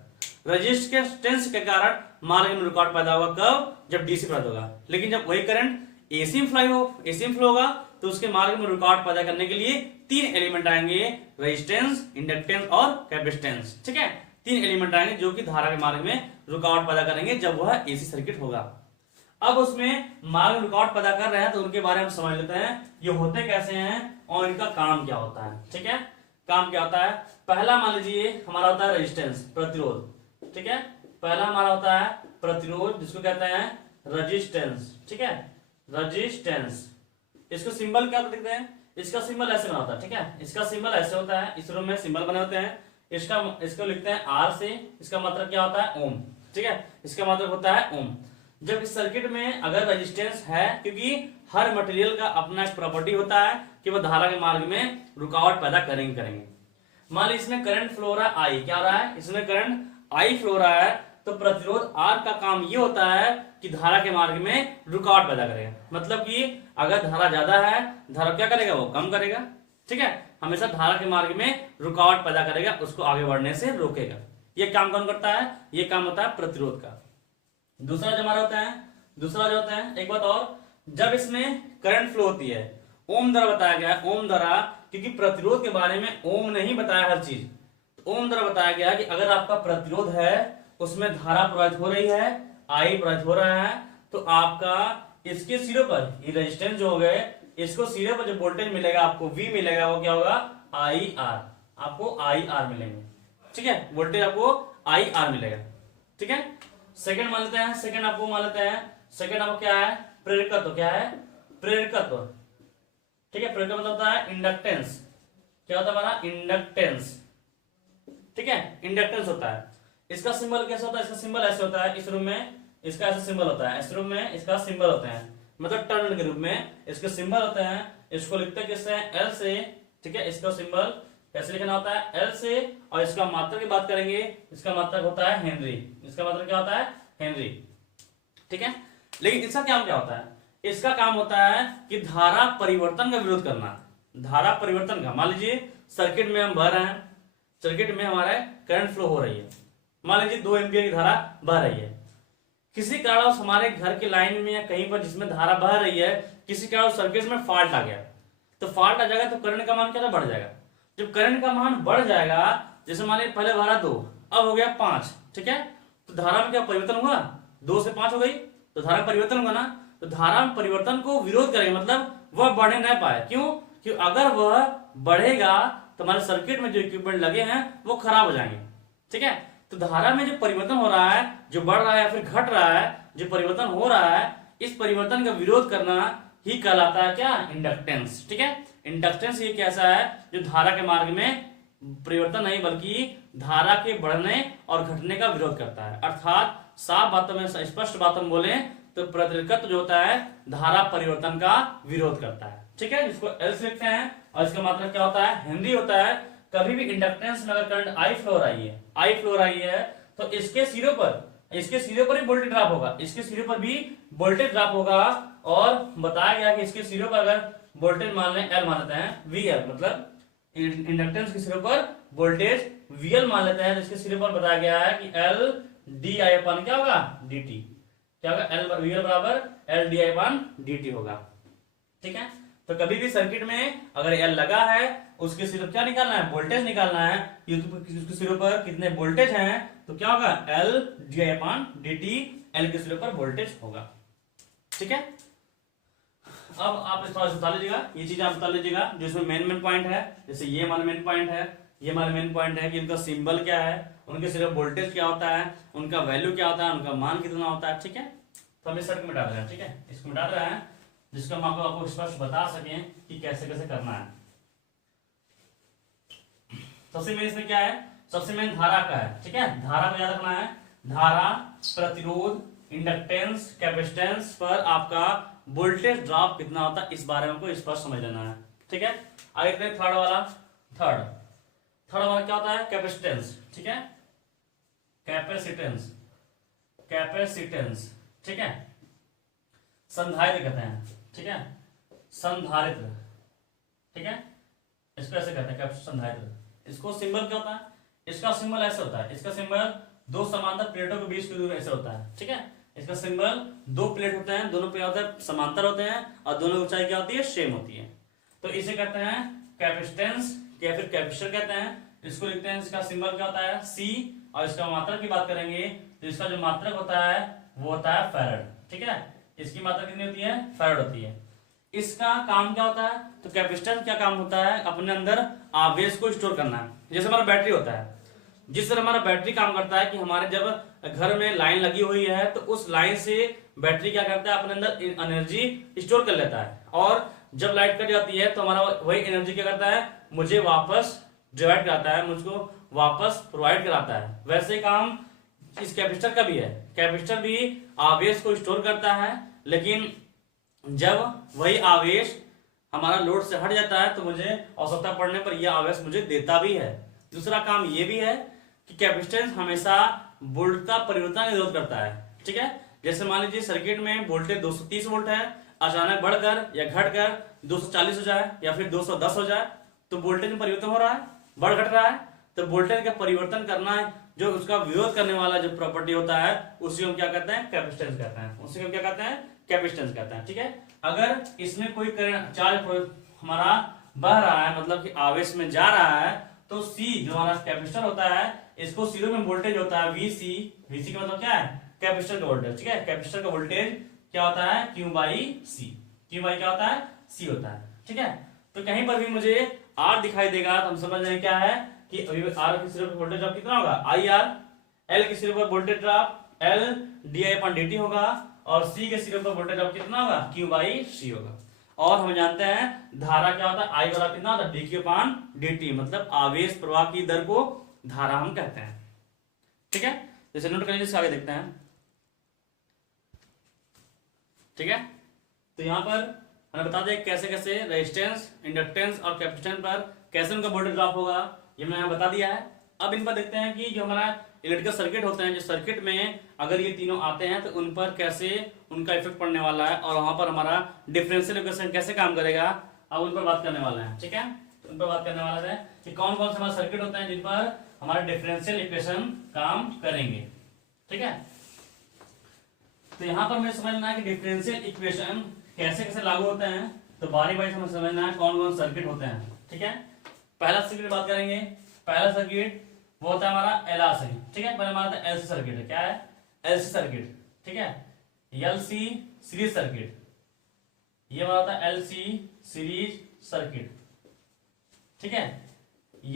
रेजिस्टेंस के कारण मार्ग में रुकावट पैदा होगा, कब, जब डीसी प्रवाहित होगा। लेकिन जब वही करंट एसी में फ्लो होगा तो उसके मार्ग में रुकावट पैदा करने के लिए तीन एलिमेंट आएंगे, रेजिस्टेंस, इंडक्टेंस और कैपेसिटेंस। ठीक है, तीन एलिमेंट आएंगे जो कि धारा के मार्ग में रुकावट पैदा करेंगे जब वह एसी सर्किट होगा। अब उसमें मार्ग में रुकावट पैदा कर रहे हैं तो उनके बारे में समझ लेते हैं, ये होते कैसे हैं और इनका काम क्या होता है। ठीक है, काम क्या होता है, पहला मान लीजिए हमारा होता है रेजिस्टेंस, प्रतिरोध। ठीक है, पहला हमारा होता है प्रतिरोध, जिसको कहते हैं रेजिस्टेंस। ठीक है, रेजिस्टेंस, इसको सिंबल क्या लिखते हैं, इसका सिंबल ऐसे बना होता है। ठीक है, इसका सिंबल ऐसे होता है, इस रूम में सिंबल बने होते हैं, इसको लिखते हैं आर से, इसका मतलब क्या होता है, ओम। ठीक है, इसका मतलब होता है ओम। जब इस सर्किट में अगर रेजिस्टेंस है, क्योंकि हर मटेरियल का अपना एक प्रॉपर्टी होता है कि वह धारा के मार्ग में रुकावट पैदा करेंगे। मान लीजिए इसमें करंट फ्लो हो रहा है, आई क्या हो रहा है, इसमें करंट आई फ्लो हो रहा है, तो प्रतिरोध आर का काम ये होता है कि धारा के मार्ग में रुकावट पैदा करेगा। मतलब कि अगर धारा ज्यादा है, धारा क्या करेगा, वो कम करेगा। ठीक है, हमेशा धारा के मार्ग में रुकावट पैदा करेगा, उसको आगे बढ़ने से रोकेगा। ये काम कौन करता है, ये काम होता है प्रतिरोध का। दूसरा जो हमारा होता है, एक बात और, जब इसमें करंट फ्लो होती है ओम द्वारा बताया गया है, ओम द्वारा, क्योंकि प्रतिरोध के बारे में ओम ने ही बताया हर चीज। तो ओम द्वारा बताया गया कि अगर आपका प्रतिरोध है उसमें धारा प्रवाहित हो रही है, आई प्रवाहित हो रहा है, तो आपका इसके सिरों पर ये रेजिस्टेंस जो हो गए, इसको सिरे पर जो वोल्टेज मिलेगा आपको V मिलेगा, वो क्या होगा IR, आपको IR मिलेंगे। ठीक है, वोल्टेज आपको IR मिलेगा। ठीक है, सेकंड मान लेते हैं, सेकंड आपको मान लेते हैं, सेकंड आपको क्या है, प्रेरकत्व। क्या है, प्रेरकत्व। ठीक है, प्रेरकत्व मतलब होता है इंडक्टेंस। क्या होता है हमारा, इंडक्टेंस। ठीक है, इंडक्टेंस होता है। इसका सिंबल कैसा होता है, इसका सिंबल ऐसे होता है, इस रूप में इसका ऐसा सिंबल होता है, इस रूप में इसका सिंबल होते हैं, मतलब टर्न के रूप में इसके सिंबल होते हैं। इसको लिखते हैं किससे, L से। ठीक है, इसका सिंबल कैसे लिखना होता है, L से। और इसका मात्रक की बात करेंगे, इसका मात्रक होता है हेनरी। इसका मात्रक क्या होता है, हेनरी। ठीक है, लेकिन इसका काम क्या होता है, इसका काम होता है कि धारा परिवर्तन का विरोध करना। धारा परिवर्तन का, मान लीजिए सर्किट में हम बह रहे हैं, सर्किट में हमारा करंट फ्लो हो रही है, मान लीजिए 2 एम्पियर की धारा बह रही है। किसी कारण हमारे घर की लाइन में या कहीं पर जिसमें धारा बह रही है, किसी कारण सर्किट में फॉल्ट आ गया, तो फॉल्ट आ जाएगा तो करंट का मान क्या बढ़ जाएगा। जब करंट का मान बढ़ जाएगा, जैसे मान लीजिए पहले धारा 2, अब हो गया 5। ठीक है, तो धारा में क्या परिवर्तन हुआ, 2 से 5 हो गई, तो धारा परिवर्तन होगा ना। तो धारा में परिवर्तन को विरोध करेगा, मतलब वह बढ़े न पाए। क्यों, कि अगर वह बढ़ेगा तो हमारे सर्किट में जो इक्विपमेंट लगे हैं वो खराब हो जाएंगे। ठीक है, तो धारा में जो परिवर्तन हो रहा है, जो बढ़ रहा है या फिर घट रहा है, जो परिवर्तन हो रहा है, इस परिवर्तन का विरोध करना ही कहलाता है क्या, इंडक्टेंस। ठीक है, इंडक्टेंस ये कैसा है, जो धारा के मार्ग में परिवर्तन नहीं बल्कि धारा के बढ़ने और घटने का विरोध करता है। अर्थात साफ बातों में, स्पष्ट बातों में बोले तो प्रेरकत्व जो होता है धारा परिवर्तन का विरोध करता है। ठीक है, इसको L से लिखते हैं और इसका मात्रक क्या होता है, हेनरी होता है। कभी भी इंडक्टेंस में अगर करंट I फ्लो रही है, तो इसके सिरों पर ही वोल्टेज ड्रॉप होगा, इसके सिरों पर भी वोल्टेज ड्रॉप होगा। और बताया गया कि इसके सिरों पर अगर वोल्टेज मान लें L मान लेते हैं, VL, मतलब इंडक्टेंस के सिरों पर वोल्टेज VL मान लेते हैं, जिसके सिरों पर बताया गया है कि L DI अपन क्या होगा, DT। क्या होगा, VL बराबर L DI अपन DT होगा। ठीक है, तो कभी भी सर्किट में अगर L लगा है, उसके सिरों क्या निकालना है, वोल्टेज निकालना है। उसके सिरों पर कितने वोल्टेज हैं, तो क्या होगा, L DI/dt, L के सिरों पर वोल्टेज होगा। ठीक है, अब आप थोड़ा सा बता लीजिएगा, ये चीज आप बता लीजिएगा जो इसमें मेन पॉइंट है। जैसे ये हमारा मेन पॉइंट है, ये हमारा मेन पॉइंट है कि इनका सिंबल क्या है, उनके सिर्फ वोल्टेज क्या होता है, उनका वैल्यू क्या होता है, उनका मान कितना होता है। ठीक है, तो हम इस सर्किट में डाल रहे हैं। ठीक है, इसको मिटा रहे हैं, जिसको हम आपको स्पष्ट बता सकें कि कैसे कैसे करना है। सबसे मेन इसमें क्या है, सबसे मेन धारा का है। ठीक है, धारा को याद रखना है, धारा, प्रतिरोध, इंडक्टेंस, कैपेसिटेंस पर आपका वोल्टेज ड्रॉप कितना होता है, इस बारे में आपको स्पष्ट समझ लेना है। ठीक है, आगे थर्ड वाला, थर्ड वाला क्या होता है, कैपेसिटेंस। ठीक है, कैपेसिटेंस, ठीक है, संधारित्र कहते हैं। ठीक है, संधारित्र। ठीक है, इसको ऐसे कहते हैं कैपेसिटर, संधारित्र। इसको सिंबल क्या होता है, इसका सिंबल ऐसे होता है, इसका सिंबल 2 समांतर प्लेटों के बीच की दूरी ऐसे होता है। ठीक है, इसका सिंबल 2 प्लेट होते हैं, दोनों पे होते हैं समांतर होते हैं, और दोनों की ऊंचाई क्या होती है, सेम होती है। तो इसे कहते हैं कैपेसिटेंस या फिर कैपेसिटर कहते हैं। इसको लिखते हैं, इसका सिंबल क्या होता है, C, और इसका मात्रक की बात करेंगे तो इसका जो मात्रक होता है वो होता है फैराड। ठीक है, इसकी मात्रा कितनी होती है, फैराड होती है। इसका काम क्या होता है, तो कैपेसिटर क्या काम होता है, अपने अंदर आवेश को स्टोर करना है। जैसे हमारा बैटरी होता है, जिस तरह हमारा बैटरी काम करता है कि हमारे जब घर में लाइन लगी हुई है तो उस लाइन से बैटरी क्या करता है, अपने अंदर एनर्जी स्टोर कर लेता है, और जब लाइट कट जाती है तो हमारा वही एनर्जी क्या करता है, मुझे वापस डिवाइड कराता है, मुझको वापस प्रोवाइड कराता है। वैसे काम इस कैपेसिटर का भी है। कैपेसिटर भी आवेश को स्टोर करता है, लेकिन जब वही आवेश हमारा लोड से हट जाता है तो मुझे आवश्यकता पड़ने पर यह आवेश मुझे देता भी है। दूसरा काम यह भी है कि कैपेसिटेंस हमेशा वोल्ट का परिवर्तन का विरोध करता है। ठीक है, जैसे मान लीजिए सर्किट में वोल्टेज 230 वोल्ट है, अचानक बढ़कर या घटकर 240 हो जाए या फिर 210 हो जाए, तो वोल्टेज में परिवर्तन हो रहा है, बढ़ घट रहा है। तो वोल्टेज का परिवर्तन करना है, जो उसका विरोध करने वाला जो प्रॉपर्टी होता है, उसी को हम क्या कहते हैं, कैपेसिटेंस कहते हैं। उसी को क्या कहते हैं, कैपेसिटेंस कहते हैं। ठीक है, अगर इसमें कोई करंट चार्ज हमारा बह रहा है, मतलब कि आवेश में जा रहा है, तो C जो हमारा कैपेसिटर होता है, इसको सीरो में वोल्टेज होता है VC, VC का मतलब क्या है, कैपेसिटर का वोल्टेज। ठीक है, कैपेसिटर का वोल्टेज क्या होता है, Q by C। Q by क्या होता है, C होता है। ठीक है, तो कहीं पर भी मुझे R दिखाई देगा तो हम समझ रहे हैं क्या है कि अभी R की सिरे पर वोल्टेज ड्रॉप कितना होगा, IR। L की सिरे पर वोल्टेज ड्रॉप L di/dt होगा, और C के सिरे पर वोल्टेज ड्रॉप कितना होगा, Q बाई C होगा। और हम जानते हैं धारा क्या होता है, I वाला कितना होता है, dq/dt, मतलब आवेश प्रवाह की दर को धारा हम कहते हैं। ठीक है, जैसे नोट कर लीजिए, आगे देखते हैं। ठीक है, तो यहां पर हमें बता दें कैसे कैसे रेजिस्टेंस, इंडक्टेंस और कैपेसिटेंस पर कैसे उनका वोल्टेज ड्रॉप होगा, ये मैंने यहाँ बता दिया है। अब इन पर देखते हैं कि जो हमारा इलेक्ट्रिकल सर्किट होते हैं, जो सर्किट में अगर ये तीनों आते हैं तो उन पर कैसे उनका इफेक्ट पड़ने वाला है, और वहां पर हमारा डिफरेंशियल इक्वेशन कैसे काम करेगा, अब उन पर बात करने वाला है। ठीक है, तो उन पर बात करने वाला है कि कौन कौन से हमारे सर्किट होते हैं जिन पर हमारे डिफरेंशियल इक्वेशन काम करेंगे। ठीक है, तो यहां पर मुझे समझना है कि डिफरेंशियल इक्वेशन कैसे कैसे लागू होते हैं, तो बारी बारी हमें समझना है कौन कौन सर्किट होते हैं। ठीक है, पहला सर्किट बात करेंगे। पहला सर्किट वो होता है हमारा LR सर्किट। ठीक है, पहले हमारा LC सर्किट है, क्या है, LC सर्किट। ठीक है, LC सीरीज सर्किट, ये हमारा होता है LC सीरीज सर्किट। ठीक है,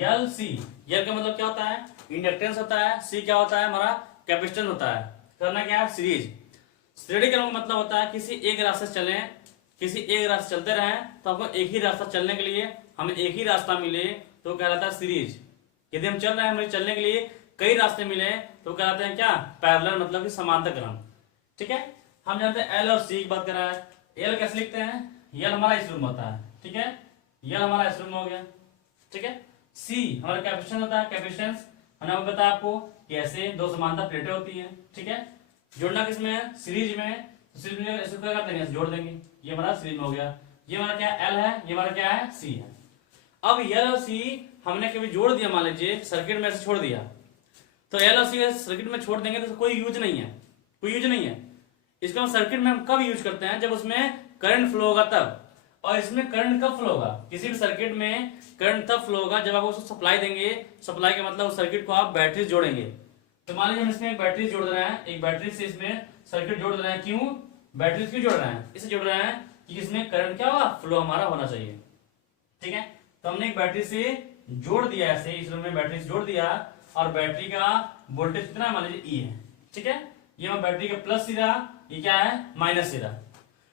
LC, L का मतलब क्या होता है, इंडक्टेंस होता है, C क्या होता है, हमारा कैपेसिटेंस होता है। करना क्या है, सीरीज। श्रेणी का मतलब होता है किसी एक रास्ते चले, किसी एक रास्ते चलते रहे तो आपको एक ही रास्ता चलने के लिए हमें एक ही रास्ता मिले तो कहलाता है सीरीज। यदि हम चल रहे हैं, हमें चलने के लिए कई रास्ते मिले तो कहलाते हैं क्या, पैरेलल, मतलब कि समांतर क्रम। ठीक है, हम जानते हैं L और C की बात कर रहा है। L कैसे लिखते हैं, L हमारा इस रूम होता है। ठीक है, L हमारा इस रूम हो गया। ठीक है, C हमारा कैपेसिटेंस होता है, कैपेसिटेंस मैंने बताया आपको कैसे दो समांतर प्लेटें होती हैं। ठीक है, जोड़ना किसमें है, सीरीज में, तो सीरीज में इसको क्या कर देंगे, जोड़ देंगे, ये हमारा सीरीज में हो गया। ये हमारा क्या है, L है, ये हमारा क्या है, C है। अब L और C हमने कभी जोड़ दिया, मान लीजिए सर्किट में से छोड़ दिया, तो L और C सर्किट में छोड़ देंगे तो कोई यूज नहीं है, कोई यूज नहीं है। इसका हम सर्किट में हम कब यूज करते हैं, जब उसमें करंट फ्लो होगा तब। और इसमें करंट कब फ्लो होगा, किसी भी सर्किट में करंट तब फ्लो होगा जब आप उसको सप्लाई देंगे। सप्लाई का मतलब उस सर्किट को आप बैटरी जोड़ेंगे। तो मान लीजिए हम इसमें एक बैटरी जोड़ रहे हैं, एक बैटरी से इसमें सर्किट जोड़ रहे हैं। क्यों बैटरी क्यों जोड़ रहे हैं, इसे जोड़ रहे हैं कि इसमें करंट क्या होगा, फ्लो हमारा होना चाहिए। ठीक है, तो हमने एक बैटरी से जोड़ दिया, ऐसे इस रूम में बैटरी से जोड़ दिया, और बैटरी का वोल्टेज कितना है, मान लीजिए E है। ठीक है, ये हमारा बैटरी का प्लस सिरा, ये क्या है, माइनस सिरा।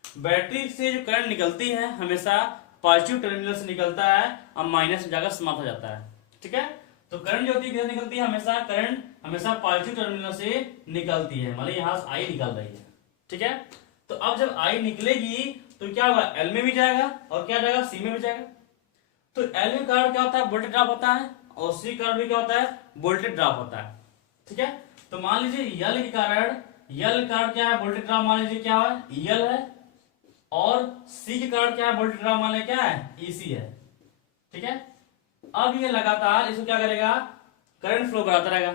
बैटरी से जो करंट निकलती है हमेशा पॉजिटिव टर्मिनल से निकलता है और माइनस में जाकर समाप्त हो जाता है। ठीक है, तो करंट जो होती है किधर निकलती है, हमेशा करंट हमेशा पॉजिटिव टर्मिनल से निकलती है, मतलब यहाँ से I निकल रही है। ठीक है, तो अब जब I निकलेगी तो क्या होगा, L में भी जाएगा और क्या जाएगा, C में भी जाएगा। तो L में करंट क्या होता है, वोल्टेज ड्रॉप होता है, और C करंट भी क्या होता है, वोल्टेज ड्रॉप होता है। ठीक है, तो मान लीजिए L के कारण, L कारण क्या है, वोल्टेज ड्रॉप मान लीजिए क्या है, EL है, और C के कारण क्या है, वोल्टेज ड्रॉप मान लीजिए क्या है, EC है। ठीक है, अब ये लगातार इसको क्या करेगा, करंट फ्लो कराता रहेगा,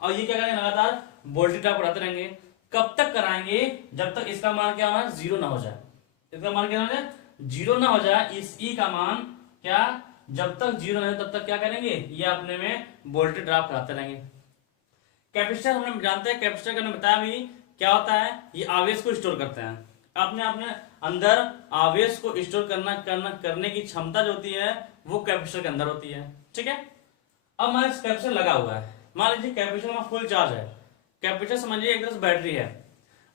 और ये क्या करेंगे, लगातार वोल्टेज ड्रॉप कराते रहेंगे। कब तक कराएंगे, जब तक इसका मान क्या होना, जीरो ना हो जाए। इसका मान क्या हो जाए, जीरो ना हो जाए, इस E का मान क्या, जब तक जीरो नहीं तब तक क्या करेंगे, ये अपने में वोल्टेज ड्रॉप कराते रहेंगे। कैपेसिटर हम जानते हैं, कैपेसिटर का बताया भी क्या होता है, ये आवेश को स्टोर करते हैं, अपने अपने अंदर आवेश को स्टोर करने की क्षमता जो होती है वो कैपेसिटर के अंदर होती है। ठीक है, अब हमारे कैपेसिटर लगा हुआ है, मान लीजिए कैपेसिटर में फुल चार्ज है। कैपेसिटर समझिए एक तरह से बैटरी है।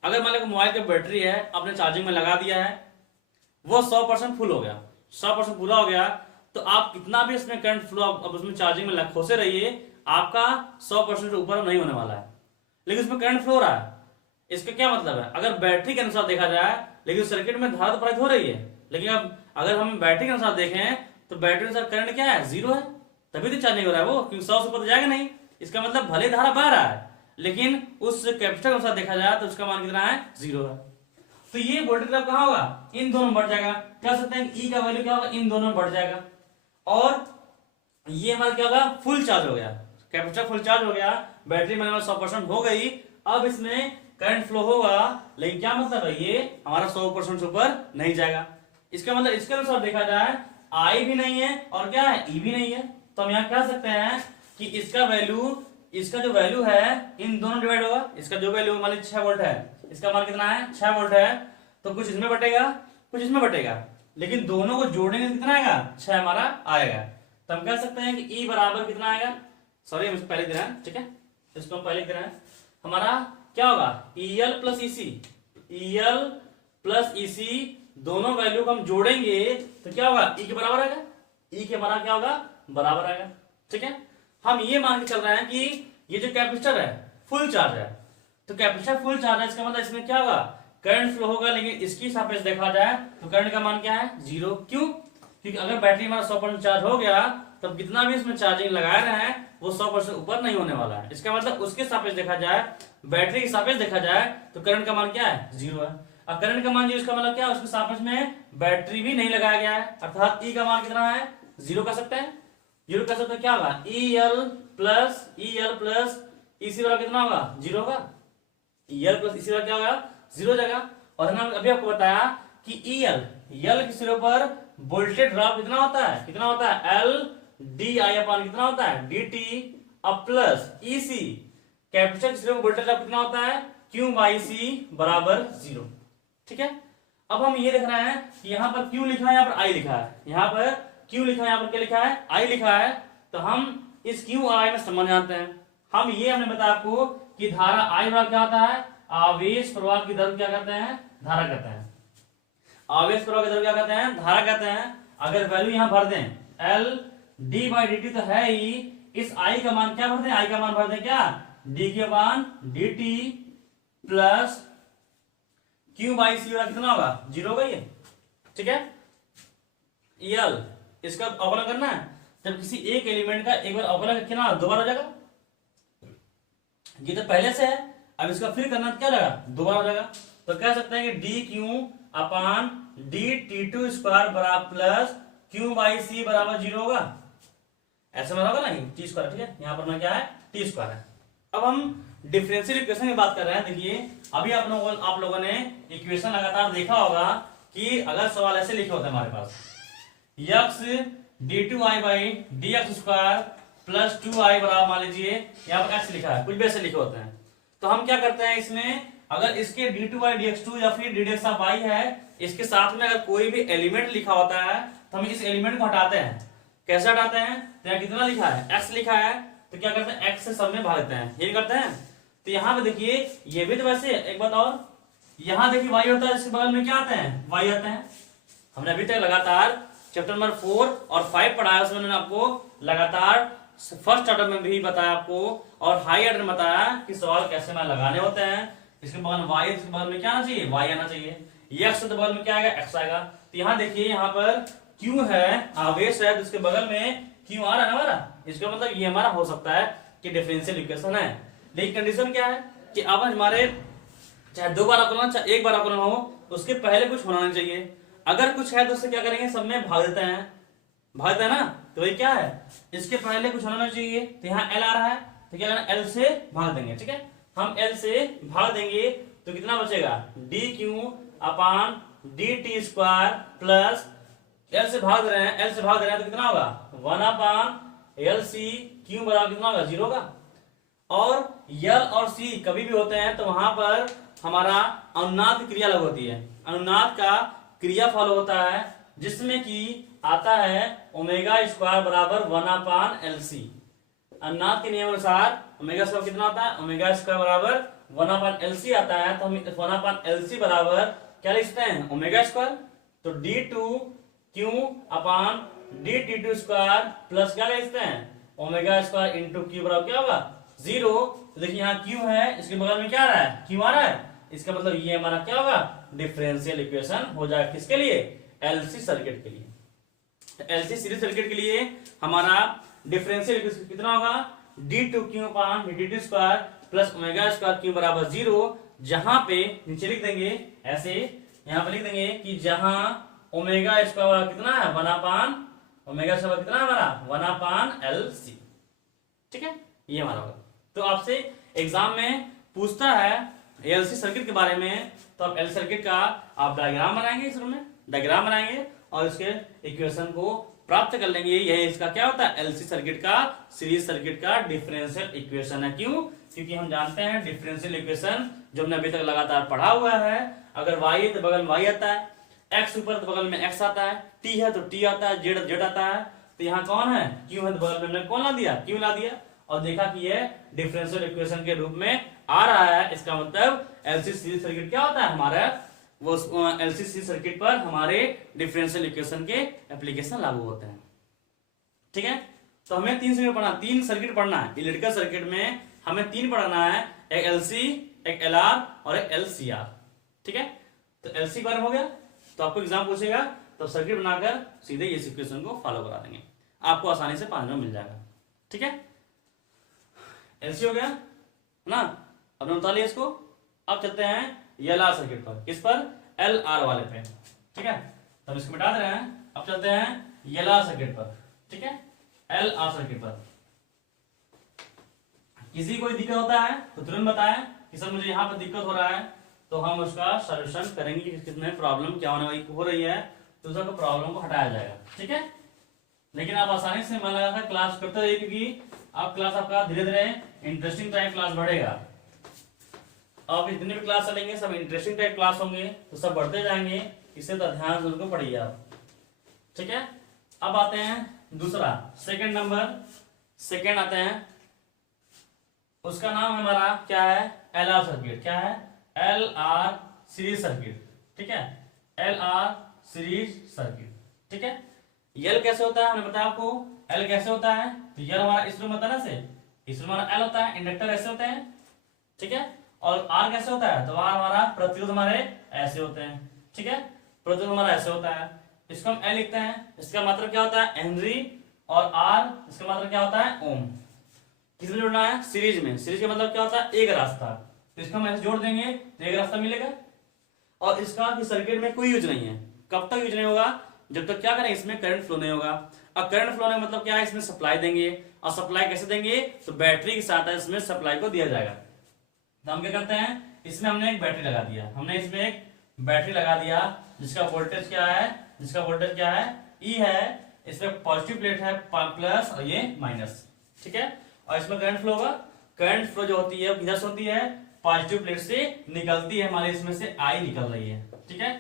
अगर मान लीजिए मोबाइल की बैटरी है, आपने चार्जिंग में लगा दिया है, वो 100% फुल हो गया, 100% पूरा हो गया, तो आप कितना भी इसमें करंट फ्लो अब उसमें चार्जिंग में खोसे रहिए, आपका 100% से ऊपर नहीं होने वाला है, लेकिन उसमें करंट फ्लो हो रहा है। इसका क्या मतलब है, अगर बैटरी के अनुसार देखा जाए, लेकिन सर्किट में धारा तो प्रवाहित हो रही है, लेकिन अब अगर हम बैटरी के अनुसार देखें तो बैटरी के अनुसार करंट क्या है, जीरो है, तभी तो चार्जिंग हो रहा है वो, क्योंकि 100 से ऊपर तो जाएगा नहीं। इसका मतलब भले धारा बह रहा है, लेकिन उस कैपेसिटर के अनुसार देखा जाए तो उसका मान कितना है, जीरो है। तो ये वोल्टेज ड्रॉप कहां होगा, इन दोनों में बढ़ जाएगा। कह सकते हैं E का वैल्यू क्या होगा, इन दोनों में बढ़ जाएगा, और ये हमारा क्या होगा, फुल चार्ज हो गया, कैपेसिटर फुल चार्ज हो गया, बैटरी में 100% हो गई। अब इसमें करंट फ्लो होगा, लेकिन क्या मतलब है, ये हमारा 100% से ऊपर नहीं जाएगा। इसका मतलब इसके अनुसार देखा जाए आई भी नहीं है और क्या है, ई भी नहीं है, तो हम यहाँ कह सकते हैं कि इसका जो वैल्यू है इन दोनों डिवाइड होगा। इसका जो वैल्यू मान लीजिए 6 वोल्ट है, इसका मान कितना है 6 वोल्ट है, तो कुछ इसमें बटेगा कुछ इसमें बटेगा, लेकिन दोनों को जोड़ेंगे कितना आएगा, 6 हमारा आएगा। तो हम कह सकते हैं कि ई बराबर कितना आएगा, सॉरी हम इसको पहले दे रहे हैं, ठीक है, इसको हम पहले दे रहे हैं, हमारा क्या होगा EL plus EC, EL plus EC दोनों वैल्यू को हम जोड़ेंगे तो क्या होगा, ई के बराबर आएगा, ई के बराबर क्या होगा, बराबर आएगा, ठीक है। हम ये मान के चल रहे हैं कि ये जो कैपेसिटर है फुल चार्ज है, तो कैपेसिटर फुल चार्ज है, इसका मतलब इसमें क्या होगा, करंट फ्लो होगा, लेकिन इसकी सापेक्ष देखा जाए तो करंट का मान क्या है, 0। क्यों, क्योंकि अगर बैटरी हमारा 100% चार्ज हो गया तब कितना भी इसमें चार्जिंग लगा रहे हैं वो 100% ऊपर नहीं होने वाला है। इसका मतलब उसके सापेक्ष देखा जाए, बैटरी के सापेक्ष देखा जाए तो करंट का मान क्या है, 0 है। अब करंट का मान 0, इसका मतलब क्या है, उसके सापेक्ष में बैटरी भी नहीं लगाया गया है, अर्थात ई का मान कितना है, 0 कर सकते हैं, 0 कर सकते हैं, क्या होगा EL प्लस EC वाला कितना होगा, 0 होगा, EL प्लस EC वाला क्या होगा, 0 जगह। और हमने अभी आपको बताया कि EL के सिरे पर वोल्टेज ड्रॉप कितना होता है, L DI अपान कितना होता है, DT, अब प्लस EC कैपेसिटर के सिरे पर वोल्टेज ड्रॉप कितना होता है, Q बाई C बराबर 0, ठीक है। अब हम ये देख रहे हैं कि यहाँ पर Q लिखा है, यहाँ पर I लिखा है, यहाँ पर Q लिखा है, यहाँ पर क्या लिखा है, I लिखा है, तो हम इस Q और I में संबंध जानते हैं। हमने बताया आपको कि धारा I बराबर क्या होता है, आवेश प्रवाह की दर क्या कहते हैं, धारा कहते हैं, आवेश प्रवाह की दर क्या कहते हैं, धारा कहते हैं। अगर वैल्यू यहां भर दें L D बाई dt तो है ही, इस I का मान क्या भर दें, I का मान भर दें क्या, D के मान dt plus Q by C वाला कितना होगा, 0 होगा ये, ठीक है। EL इसका अवकलन करना है, जब किसी एक एलिमेंट का एक बार अवकलन कितना दो बार हो जाएगा, ये तो पहले से है, अब इसका फिर करना क्या रहेगा, 2 बार हो जाएगा। तो कह सकते हैं कि DQ अपान DT2 स्क्वायर बराबर प्लस Q बाई C बराबर 0 होगा, ऐसा मतलब होगा ना, T स्क्वायर, ठीक है, यहाँ पर मैं क्या है, T स्क्वायर है। अब हम डिफरेंशियल इक्वेशन की बात कर रहे हैं। देखिए अभी आप लोगों ने इक्वेशन लगातार देखा होगा कि अगर सवाल ऐसे लिखे होते हैं हमारे पास, x d2i by dx square plus 2i बराबर, मान लीजिए यहाँ पर x लिखा है, कुछ भी ऐसे लिखे होते हैं, तो हम क्या करते हैं इसमें, अगर इसके d2y dx2 या फिर ddx ऑफ y है, इसके साथ में अगर कोई भी एलिमेंट लिखा होता है तो हम इस एलिमेंट को हटाते हैं। कैसे हटाते हैं, तो यहाँ कितना लिखा है, x लिखा है, तो क्या करते हैं, x से सब में भाग देते हैं, ये करते हैं। तो यहाँ पे देखिए ये भी तो वैसे, एक बात और, यहाँ देखिए y होता है, इसके बगल में क्या आते हैं, y आते हैं। हमने अभी तक लगातार चैप्टर नंबर 4 और 5 पढ़ाया, उसमें मैंने आपको लगातार फर्स्ट ऑर्डर में भी बताया आपको और हाई ऑर्डर में बताया कि सवाल कैसे में लगाने होते हैं। इसके बगल में y, इसके बगल में क्या आना चाहिए, y आना चाहिए, x के बगल में क्या आएगा, x आएगा। तो यहाँ देखिए यहाँ पर q है, आवेश है, तो इसके बगल में q आ रहा है हमारा, इसका मतलब ये हमारा हो सकता है कि डिफरेंशियल इक्वेशन है। लेकिन कंडीशन क्या है कि अब हमारे चाहे 2 बार अवकलन चाहे 1 बार अवकलन हो, उसके पहले कुछ होना नहीं चाहिए। अगर कुछ है तो उससे क्या करेंगे, सब में भाग देते हैं ना, तो वही क्या है, इसके पहले कुछ होना नहीं चाहिए। तो यहाँ L आ रहा है, तो क्या करना, L से भाग देंगे, ठीक है, हम L से भाग देंगे तो कितना बचेगा, dq अपान dt स्क्वायर प्लस L से भाग रहे हैं, तो कितना होगा, 1 अपान LC, Q बराबर कितना होगा, 0 होगा। और L और C कभी भी होते हैं तो वहां पर हमारा अनुनाद की क्रिया लगती होती है, अनुनाद का क्रिया फल होता है, जिसमें कि आता है ओमेगा स्क्वायर बराबर 1 अपान LC। अनुनाद के नियम अनुसार ओमेगा स्क्वायर कितना होता है, ओमेगा स्क्वायर बराबर 1 अपान LC आता है, तो हम 1 अपान LC बराबर क्या लिखते हैं, ओमेगा स्क्वायर। तो d2q अपान dt2 स्क्वायर प्लस क्या लिखते हैं, ओमेगा स्क्वायर इंटू q बराबर क्या होगा, 0। तो देखिए यहाँ q है, इसके बगल में क्या आ रहा है, q आ रहा है, इसका मतलब ये हमारा क्या होगा, डिफरेंशियल इक्वेशन हो जाएगा, किसके लिए, LC सर्किट के लिए। LC सीरीज सर्किट के लिए हमारा डिफरेंशियल इक्वेशन कितना होगा, d2q अपान dt2 square plus omega square q बराबर 0। जहां पे नीचे लिख देंगे ऐसे, यहाँ पे लिख देंगे कि जहां ओमेगा स्क्वायर कितना है, 1 अपान ओमेगा स्क्वायर कितना है हमारा, 1 अपान LC, ठीक है, ये हमारा होगा। तो आपसे एग्जाम में पूछता है एलसी सर्किट के बारे में, तो आप एल सर्किट का आप डायग्राम बनाएंगे, इस रूम में डायग्राम बनाएंगे और इसके इक्वेशन को प्राप्त कर लेंगे। यही इसका क्या होता है, एलसी सर्किट का, सीरीज सर्किट का डिफरेंशियल इक्वेशन है। क्यों? क्योंकि हम जानते हैं डिफरेंशियल इक्वेशन जो हमने अभी तक लगातार पढ़ा हुआ है, अगर y है तो बगल में y आता है, x ऊपर तो बगल में x आता है, t है तो t आता है, z आता है, तो यहाँ कौन है, q है तो बगल में हमने कौन ला दिया, q ला दिया, और देखा कि ये डिफरेंशियल इक्वेशन के रूप में आ रहा है। इसका मतलब एलसी सीरीज सर्किट क्या होता है हमारा, वो एलसी सीरीज सर्किट पर हमारे डिफरेंशियल इक्वेशन के एप्लीकेशन लागू होते हैं। ठीक है, तो हमें तीन सर्किट पढ़ना है इलेक्ट्रिकल सर्किट में, हमें तीन पढ़ना है, एक एलसी, एक एलआर और एक एलसीआर। ठीक है, तो एलसी बार हो गया, तो आपको एग्जाम पूछेगा तो सर्किट बनाकर सीधे इस इक्वेशन को फॉलो करा देंगे, आपको आसानी से 5 में मिल जाएगा। ठीक है, एलसी हो गया ना, अब बता लिया इसको। अब चलते हैं एलआर सर्किट पर, किस पर, एलआर वाले पे। ठीक है, तो हम इसको मिटा दे रहे हैं, अब चलते हैं एलआर सर्किट पर। ठीक है, एलआर सर्किट पर किसी कोई दिक्कत होता है तो तुरंत बताएं कि सर मुझे यहाँ पर दिक्कत हो रहा है, तो हम उसका सॉल्यूशन करेंगे कि कितने प्रॉब्लम क्या होने वाली हो रही है, तो उसका प्रॉब्लम को हटाया जाएगा। ठीक है, लेकिन आप आसानी से मन लगाकर क्लास करते रहिए, क्योंकि आप क्लास आपका धीरे धीरे इंटरेस्टिंग टाइप क्लास बढ़ेगा। अब जितने भी क्लास चलेंगे सब इंटरेस्टिंग टाइप क्लास होंगे, तो सब बढ़ते जाएंगे, इससे तो ध्यान से उनको पढ़िए आप। ठीक है, अब आते हैं दूसरा, सेकंड नंबर, सेकंड आते हैं, उसका नाम हमारा क्या है, एलआर सर्किट। क्या है, एलआर सीरीज सर्किट। ठीक है, एलआर सीरीज सर्किट। ठीक है, एल कैसे होता है हमने बताया आपको, एल कैसे होता है, तो एल हमारा इस रूम होता है ना से, इस रूम हमारा एल होता है, इंडक्टर ऐसे होते हैं। ठीक है, और आर कैसे होता है, तो आर हमारा प्रतिरोध हमारे ऐसे होते हैं। ठीक है, प्रतिरोध हमारा ऐसे होता है, इसको हम एल लिखते हैं, इसका मतलब क्या होता है, हेनरी, और आर इसका मतलब क्या होता है, ओम। किसमें जोड़ना है, सीरीज में। सीरीज का मतलब क्या होता है, एक रास्ता, तो इसको हम ऐसे जोड़ देंगे तो एक रास्ता मिलेगा। और इसका सर्किट में कोई यूज नहीं है, कब तक यूज नहीं होगा, जब तक क्या करें, इसमें करंट फ्लो नहीं होगा। अब करंट फ्लो नहीं मतलब क्या है, इसमें सप्लाई देंगे, और सप्लाई कैसे देंगे, तो बैटरी के साथ इसमें सप्लाई को दिया जाएगा। तो हम क्या करते हैं, इसमें हमने एक बैटरी लगा दिया, हमने इसमें एक बैटरी लगा दिया, जिसका वोल्टेज क्या है, जिसका वोल्टेज क्या है, ई है, इसमें पॉजिटिव प्लेट है प्लस और ये माइनस। ठीक है, और इसमें करंट फ्लो होगा, करंट फ्लो जो होती है वो किधर से होती है, पॉजिटिव प्लेट से निकलती है, हमारे इसमें से आई निकल रही है। ठीक है,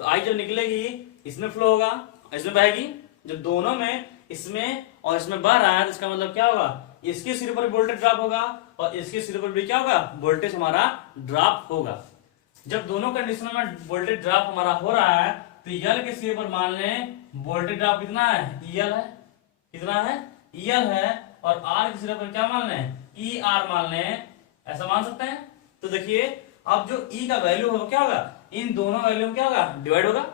तो आई जब निकलेगी इसमें फ्लो होगा, इसमें बहेगी, जब दोनों में इसमें और इसमें बह रहा है, तो इसका मतलब क्या होगा, इसके सिरे पर वोल्टेज ड्रॉप होगा और इसके सिरे पर भी क्या होगा, वोल्टेज हमारा ड्रॉप होगा। जब दोनों कंडीशनों में वोल्टेज ड्रॉप हमारा हो रहा है, तो यल के सिरे पर मान लें वोल्टेज ड्रॉप कितना है, ईल है, कितना है, ईल है, और आर के सिरे पर क्या मान लें, ई आर मान लें, ऐसा मान सकते हैं। तो देखिए अब जो ई का वैल्यू होगा क्या होगा, इन दोनों वैल्यू में क्या होगा, डिवाइड होगा।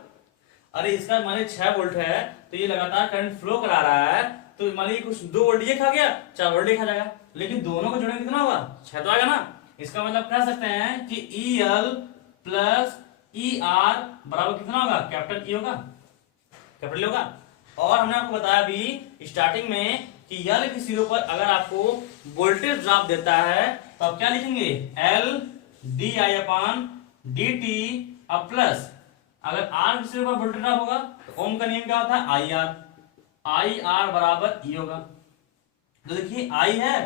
अरे इसका मान 6 वोल्ट है, तो ये लगातार करंट फ्लो करा रहा है, तो मान लीजिए कुछ 2 वोल्ट ये खा गया, 4 वोल्ट ये खा जाएगा, लेकिन दोनों को जोड़ेंगे कितना होगा, 6 तो आएगा ना। इसका मतलब कह सकते हैं कि E L plus E R बराबर कितना होगा, कैपिटल ई होगा, कैपिटल होगा। और हमने आपको बताया अभी स्टार्टिंग में कि यल के सिरों पर अगर आपको वोल्टेज ड्रॉप देता है, तो आप क्या लिखेंगे, L D I upon D T, अब प्लस अगर आर के सिरे पर वोल्टेज ड्रॉप होगा तो ओम का नियम क्या होता है, आई आर, आई आर बराबर ई होगा। तो देखिए आई है,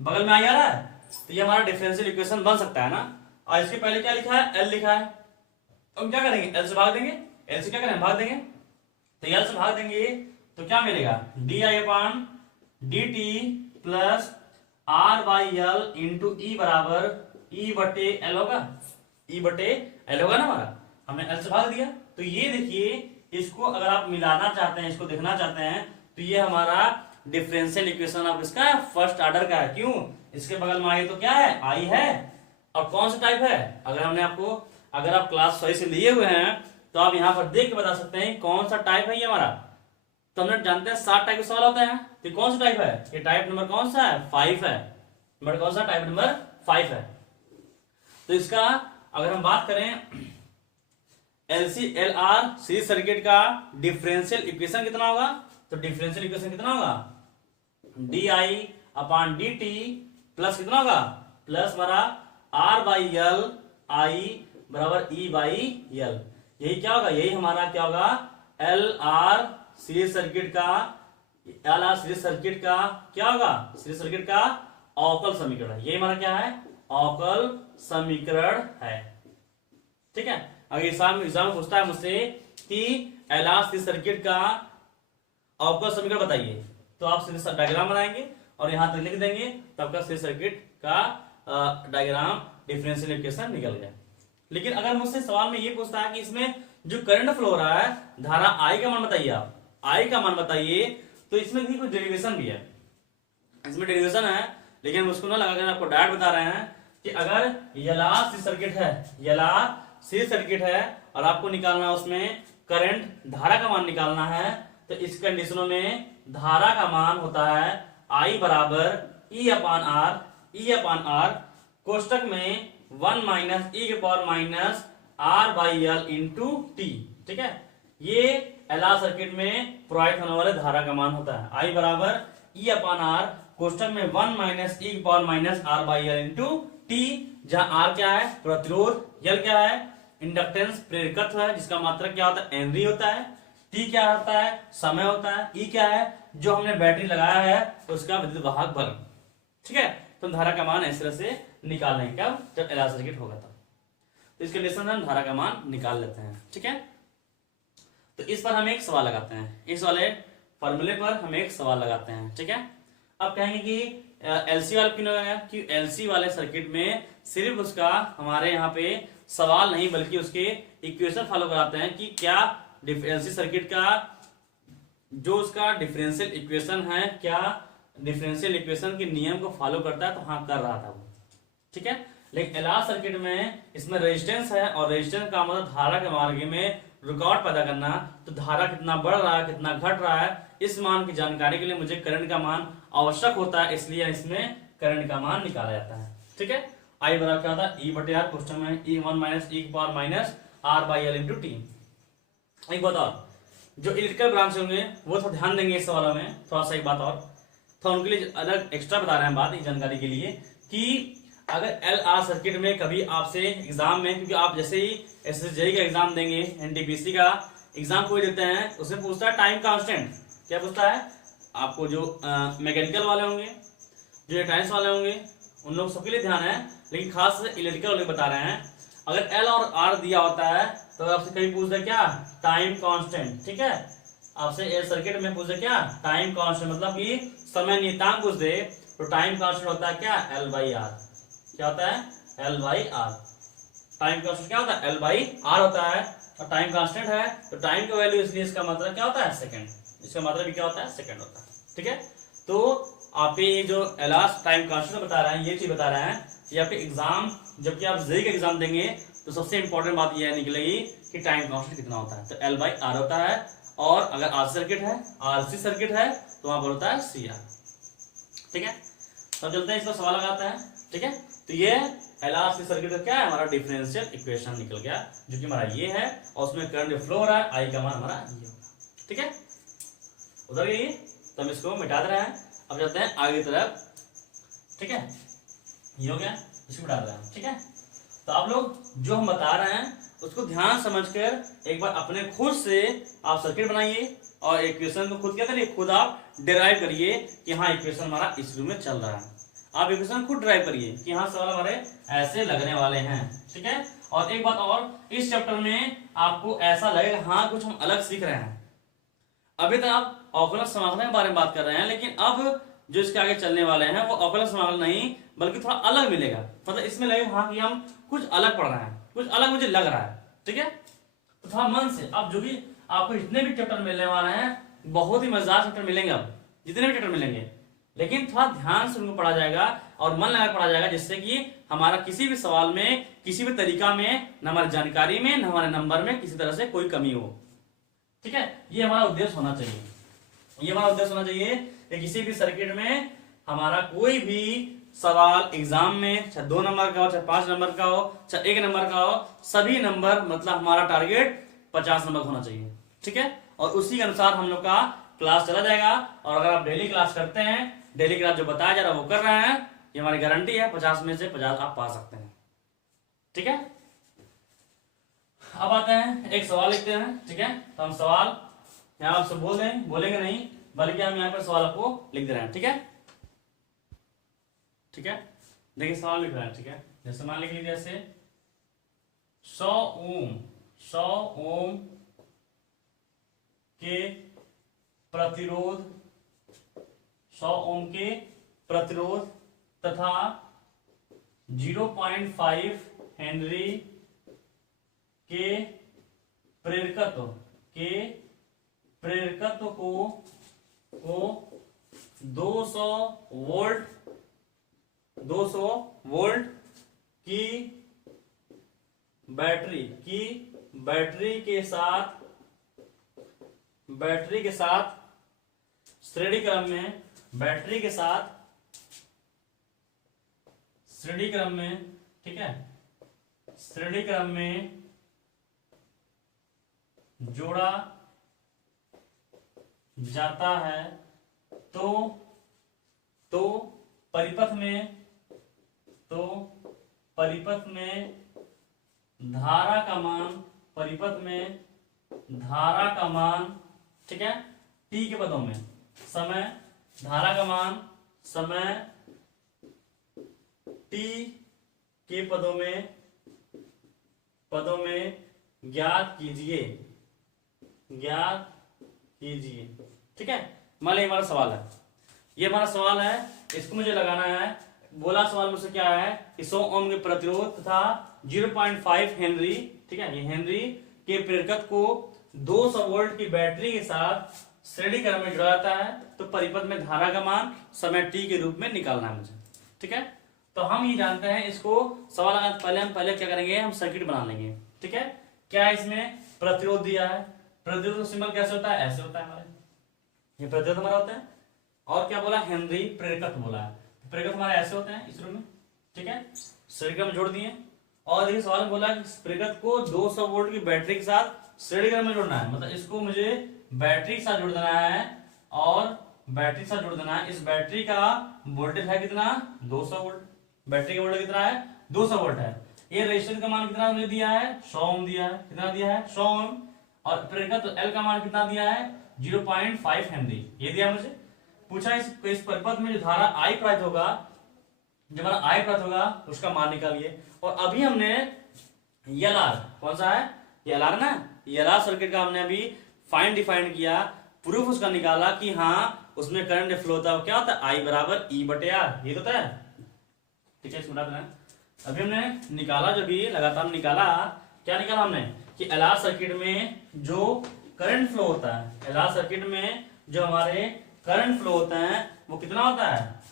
बगल में आई आ रहा है, तो ये हमारा डिफरेंशियल इक्वेशन बन सकता है ना। और इसके पहले क्या लिखा है, एल लिखा है, अब क्या करेंगे, एल से भाग देंगे, एल से क्या करेंगे, भाग देंगे, तो एल से भाग देंगे तो क्या मिलेगा, D I upon D T plus R by L into E बराबर ई बटे एल होगा, ई बटे एल होगा ना हमारा, हमने एल से भाग दिया। तो ये देखिए, इसको अगर आप मिलाना चाहते हैं, इसको देखना चाहते हैं, तो ये हमारा डिफरेंशियल इक्वेशन ऑफ इसका फर्स्ट ऑर्डर का है। क्यों, इसके बगल में आई तो क्या है, आई है, और कौन सा टाइप है, अगर हमने आपको, अगर आप क्लास सही से लिए हुए हैं तो आप यहाँ पर देख के बता सकते हैं कौन सा टाइप है ये हमारा। तो हमने जानते हैं 7 टाइप के सवाल होते हैं, तो कौन सा टाइप है, ये टाइप नंबर कौन सा है, 5 है, नंबर कौन सा, टाइप नंबर 5 है। तो इसका अगर हम बात करें LC L R series circuit का डिफरेंशियल इक्वेशन कितना होगा, तो डिफरेंशियल इक्वेशन कितना होगा, D I upon D T plus कितना होगा, प्लस हमारा आर बाई एल आई बराबर ई बाई एल। यही क्या होगा, यही हमारा क्या होगा, एल आर सीरीज सर्किट का, एल आर सीरीज सर्किट का क्या होगा, सीरीज सर्किट का अवकल समीकरण है। ये हमारा क्या है, अवकल समीकरण है। ठीक है, अगर एग्जाम पूछता है मुझसे कि एल आर सीरीज सर्किट का अवकल समीकरण बताइए, तो आप सीरीज डायग्राम बनाएंगे और यहां तक लिख देंगे, तो आपका सीरीज सर्किट का डायग्राम डिफरेंशियल इक्वेशन निकल गया। लेकिन अगर मुझसे सवाल में ये पूछता है कि इसमें जो करंट फ्लो हो रहा है, धारा आई का मान बताइए, आप आई का मान बताइए, तो इसमें भी कुछ डेरिवेशन भी है, इसमें डेरिवेशन है, लेकिन उसको ना लगाकर आपको डायरेक्ट बता रहे हैं कि अगर यलार सी सर्किट है, यलार सी सर्किट है और आपको निकालना है उसमें करंट धारा का मान निकालना है, तो इस कंडीशनों में धारा का मान होता है आई बराबर ई अपान आर, ई अपान आर कोष्टक में 1 माइनस ई के power minus R by L into t. ठीक है, ये एलआर सर्किट में प्रोवाइड होने वाले धारा का मान होता है, आई बराबर ई अपान आर कोष्टक में 1 माइनस ई के power minus R by L into t, जहां आर क्या है, प्रतिरोध, एल क्या है, इंडक्टेंस प्रेरकत्व है, जिसका मात्रक क्या होता है, हेनरी होता है, टी क्या होता है, समय होता है, ई क्या है, जो हमने बैटरी लगाया है उसका विद्युत वाहक बल। ठीक है, तो धारा का मान इस तरह से निकाल लेंगे, क्या, जब एलआर सर्किट होगा तब। तो इस कंडीशन में हम धारा का मान निकाल लेते हैं। ठीक है, तो इस पर हम एक सवाल लगाते हैं, इस वाले फॉर्मूले पर हम एक सवाल लगाते हैं। ठीक है, अब कहेंगे कि एलसी वाला क्यों लगाया, कि एलसी वाले सर्किट में सिर्फ उसका हमारे यहाँ पे सवाल नहीं बल्कि उसके इक्वेशन फॉलो कराते हैं कि क्या एलसी सर्किट का जो उसका डिफरेंशियल इक्वेशन है, क्या डिफरेंशियल इक्वेशन के नियम को फॉलो करता है, तो हाँ कर रहा था वो। ठीक है, लेकिन एलआर सर्किट में इसमें रेजिस्टेंस है और रेजिस्टेंस का मतलब धारा के मार्ग में रुकावट पैदा करना, तो धारा कितना बढ़ रहा है कितना घट रहा है, इस मान की जानकारी के लिए मुझे करंट का मान आवश्यक होता है, इसलिए इसमें करंट का मान निकाला जाता है। ठीक है, आई बराबर क्या होता है, ई बटे आर क्वेश्चन में ई 1 माइनस ई की power minus R by L into t. एक बात और, जो इलेक्ट्रिकल ब्रांच होंगे वो थोड़ा ध्यान देंगे इस सवालों में, थोड़ा सा एक बात और, तो उनके लिए अलग एक्स्ट्रा बता रहे हैं बात इस जानकारी के लिए कि अगर एलआर सर्किट में कभी आपसे एग्जाम में, क्योंकि आप जैसे ही एसएसजेई का एग्जाम देंगे, एनटीपीसी का एग्जाम कोई देते हैं, उसमें पूछता है टाइम कांस्टेंट, क्या पूछता है आपको, जो मैकेनिकल वाले होंगे, जो इलेक्ट्रॉनिक्स वाले होंगे, उन लोग सबके लिए ध्यान है, लेकिन खास इलेक्ट्रिकल वाले बता रहे हैं, अगर एल और आर दिया होता है तो आपसे कहीं पूछ दे क्या, टाइम कांस्टेंट। ठीक है, आपसे एल सर्किट में पूछ दे क्या, टाइम कांस्टेंट, मतलब कि समय नियतांक पूछ दे, तो टाइम कांस्टेंट होता है क्या, एल बाई आर। क्या होता है, L by R. Time constant क्या होता है, एल बाई आर होता है, और टाइम कांस्टेंट है तो टाइम का वैल्यू, इसलिए इसका मतलब क्या होता है, सेकंड, इसका मतलब भी क्या होता है, सेकंड होता है। ठीक है, तो आपके ये जो एलआर टाइम कांस्टेंट बता रहे हैं, ये चीज बता रहे हैं, ये आपके एग्जाम, जबकि आप जेई का एग्जाम देंगे तो सबसे इंपॉर्टेंट बात यह निकलेगी कि टाइम कांस्टेंट कितना होता है, तो एल बाई आर होता है, और अगर आरसी सर्किट है, आरसी सर्किट है, तो वहां पर होता है सी आर। ठीक है, तो चलते हैं, इसका सवाल लगाते हैं। ठीक है, तो ये एलआर सी सर्किट का क्या है, हमारा डिफरेंशियल इक्वेशन निकल गया, जो कि हमारा ये है, और उसमें करंट फ्लो हो रहा है, आई का मान हमारा ये होगा। ठीक है, उधर गई, तो हम इसको मिटा दे रहे हैं, अब चलते हैं आगे की तरफ। ठीक है, ये हो गया, इसको मिटा दे रहे हैं। ठीक है, तो आप लोग जो हम बता रहे हैं उसको ध्यान समझकर एक बार अपने खुद से आप सर्किट बनाइए और इक्वेशन को खुद क्या करिए, खुद आप डिराइव करिए कि हाँ इक्वेशन हमारा इस रूप में चल रहा है। आप इक्वेशन खुद डिराइव करिए कि हाँ सवाल हमारे ऐसे लगने वाले हैं। ठीक है, और एक बात और, इस चैप्टर में आपको ऐसा लगेगा हाँ कुछ हम अलग सीख रहे हैं। अभी तक आप अवकलन समाकलन के बारे में बात कर रहे हैं, लेकिन अब जो इसके आगे चलने वाले हैं वो अवकलन समाकलन नहीं बल्कि थोड़ा अलग मिलेगा, मतलब इसमें लगेगा हाँ कि हम कुछ अलग पढ़ रहे हैं, कुछ अलग मुझे लग रहा है। ठीक है, तो थोड़ा मन से अब जो भी आपको जितने भी चैप्टर मिलने वाले हैं बहुत ही मजेदार चैप्टर मिलेंगे, अब जितने भी चैप्टर मिलेंगे, लेकिन थोड़ा ध्यान से उनको पढ़ा जाएगा और मन लगा पढ़ा जाएगा, जिससे कि हमारा किसी भी सवाल में, किसी भी तरीका में, न हमारी जानकारी में, न हमारे नंबर में किसी तरह से कोई कमी हो। ठीक है, ये हमारा उद्देश्य होना चाहिए, ये हमारा उद्देश्य होना चाहिए कि किसी भी सर्किट में हमारा कोई भी सवाल एग्जाम में, चाहे 2 नंबर का हो, चाहे 5 नंबर का हो, चाहे 1 नंबर का हो, सभी नंबर, मतलब हमारा टारगेट 50 नंबर होना चाहिए। ठीक है, और उसी के अनुसार हम लोग का क्लास चला जाएगा, और अगर आप डेली क्लास करते हैं, डेली क्लास जो बताया जा रहा है वो कर रहे हैं, ये हमारी गारंटी है 50 में से 50 आप पा सकते हैं। ठीक है, अब आते हैं एक सवाल लिखते हैं, ठीक है। तो हम सवाल यहाँ आपसे बोलेंगे नहीं, बल्कि हम यहाँ पर सवाल आपको लिख दे रहे हैं, ठीक है। ठीक है, देखिए सवाल लिख रहे हैं, ठीक है। जैसे मान लिख लीजिए, जैसे 100 ओम के प्रतिरोध 100 ओम के प्रतिरोध तथा 0.5 हेनरी के प्रेरकत्व को 200 वोल्ट की बैटरी के साथ श्रेणी क्रम में, ठीक है, श्रेणी क्रम में जोड़ा जाता है तो परिपथ में धारा का मान, ठीक है, टी के पदों में धारा का मान समय टी के पदों में ज्ञात कीजिए, ठीक है। मान लीजिए हमारा सवाल है, ये हमारा सवाल है, इसको मुझे लगाना है। बोला सवाल मुझसे क्या है कि 100 ओम के प्रतिरोध तथा 0.5 हेनरी, ठीक है, ये हेनरी के प्रेरकत्व को 200 वोल्ट की बैटरी के साथ श्रेणी क्रम में जुड़ा जाता है तो परिपथ में धारा का मान समय टी के रूप में निकालना है मुझे, ठीक है। तो हम ये जानते हैं, इसको सवाल आने से पहले क्या करेंगे, हम सर्किट बना लेंगे, ठीक है। क्या है इसमें प्रतिरोध दिया है, प्रतिरोध सिंबल कैसे होता है, ऐसे होता है हमारे, ये प्रतिरोध हमारा होता है। और क्या बोला, हेनरी प्रेरकत्व बोला है, प्रेरकत्व हमारे ऐसे होते हैं इस रूप में, ठीक है, श्रेणी क्रम में जोड़ दिए। और देखिए सवाल में बोला कि प्रेरकत्व को 200 वोल्ट की बैटरी के साथ श्रेणी क्रम में जोड़ना है, मतलब इसको मुझे बैटरी के साथ जोड़ देना है और बैटरी के साथ जोड़ देना है। इस बैटरी का वोल्टेज है कितना, 200 वोल्ट, बैटरी का वोल्टेज कितना है, 200 वोल्ट है। ये रेजिस्टेंस का मान कितना मुझे दिया है, 100 ओम दिया है, कितना दिया है, 100 ओम। और प्रेरकत्व एल का मान कितना दिया है, 0.5 हेनरी, ये दिया मुझे। पूछा इस परिपथ में जो धारा आई प्राप्त होगा, जब हमारा आई प्राप्त होगा उसका मान निकालिए। और अभी हमने एलआर, कौन सा है, एलआर ना, एलआर सर्किट का हमने अभी डिफाइन किया, प्रूफ उसका निकाला कि हाँ उसमें करंट फ्लो होता है, क्या होता है, आई बराबर ई बटे आर, ये होता है, ठीक है। अभी हमने निकाला, जो भी लगातार निकाला, क्या निकाला हमने कि एलआर सर्किट में जो करंट फ्लो होता है, एलआर सर्किट में जो हमारे करंट फ्लो होता है वो कितना होता है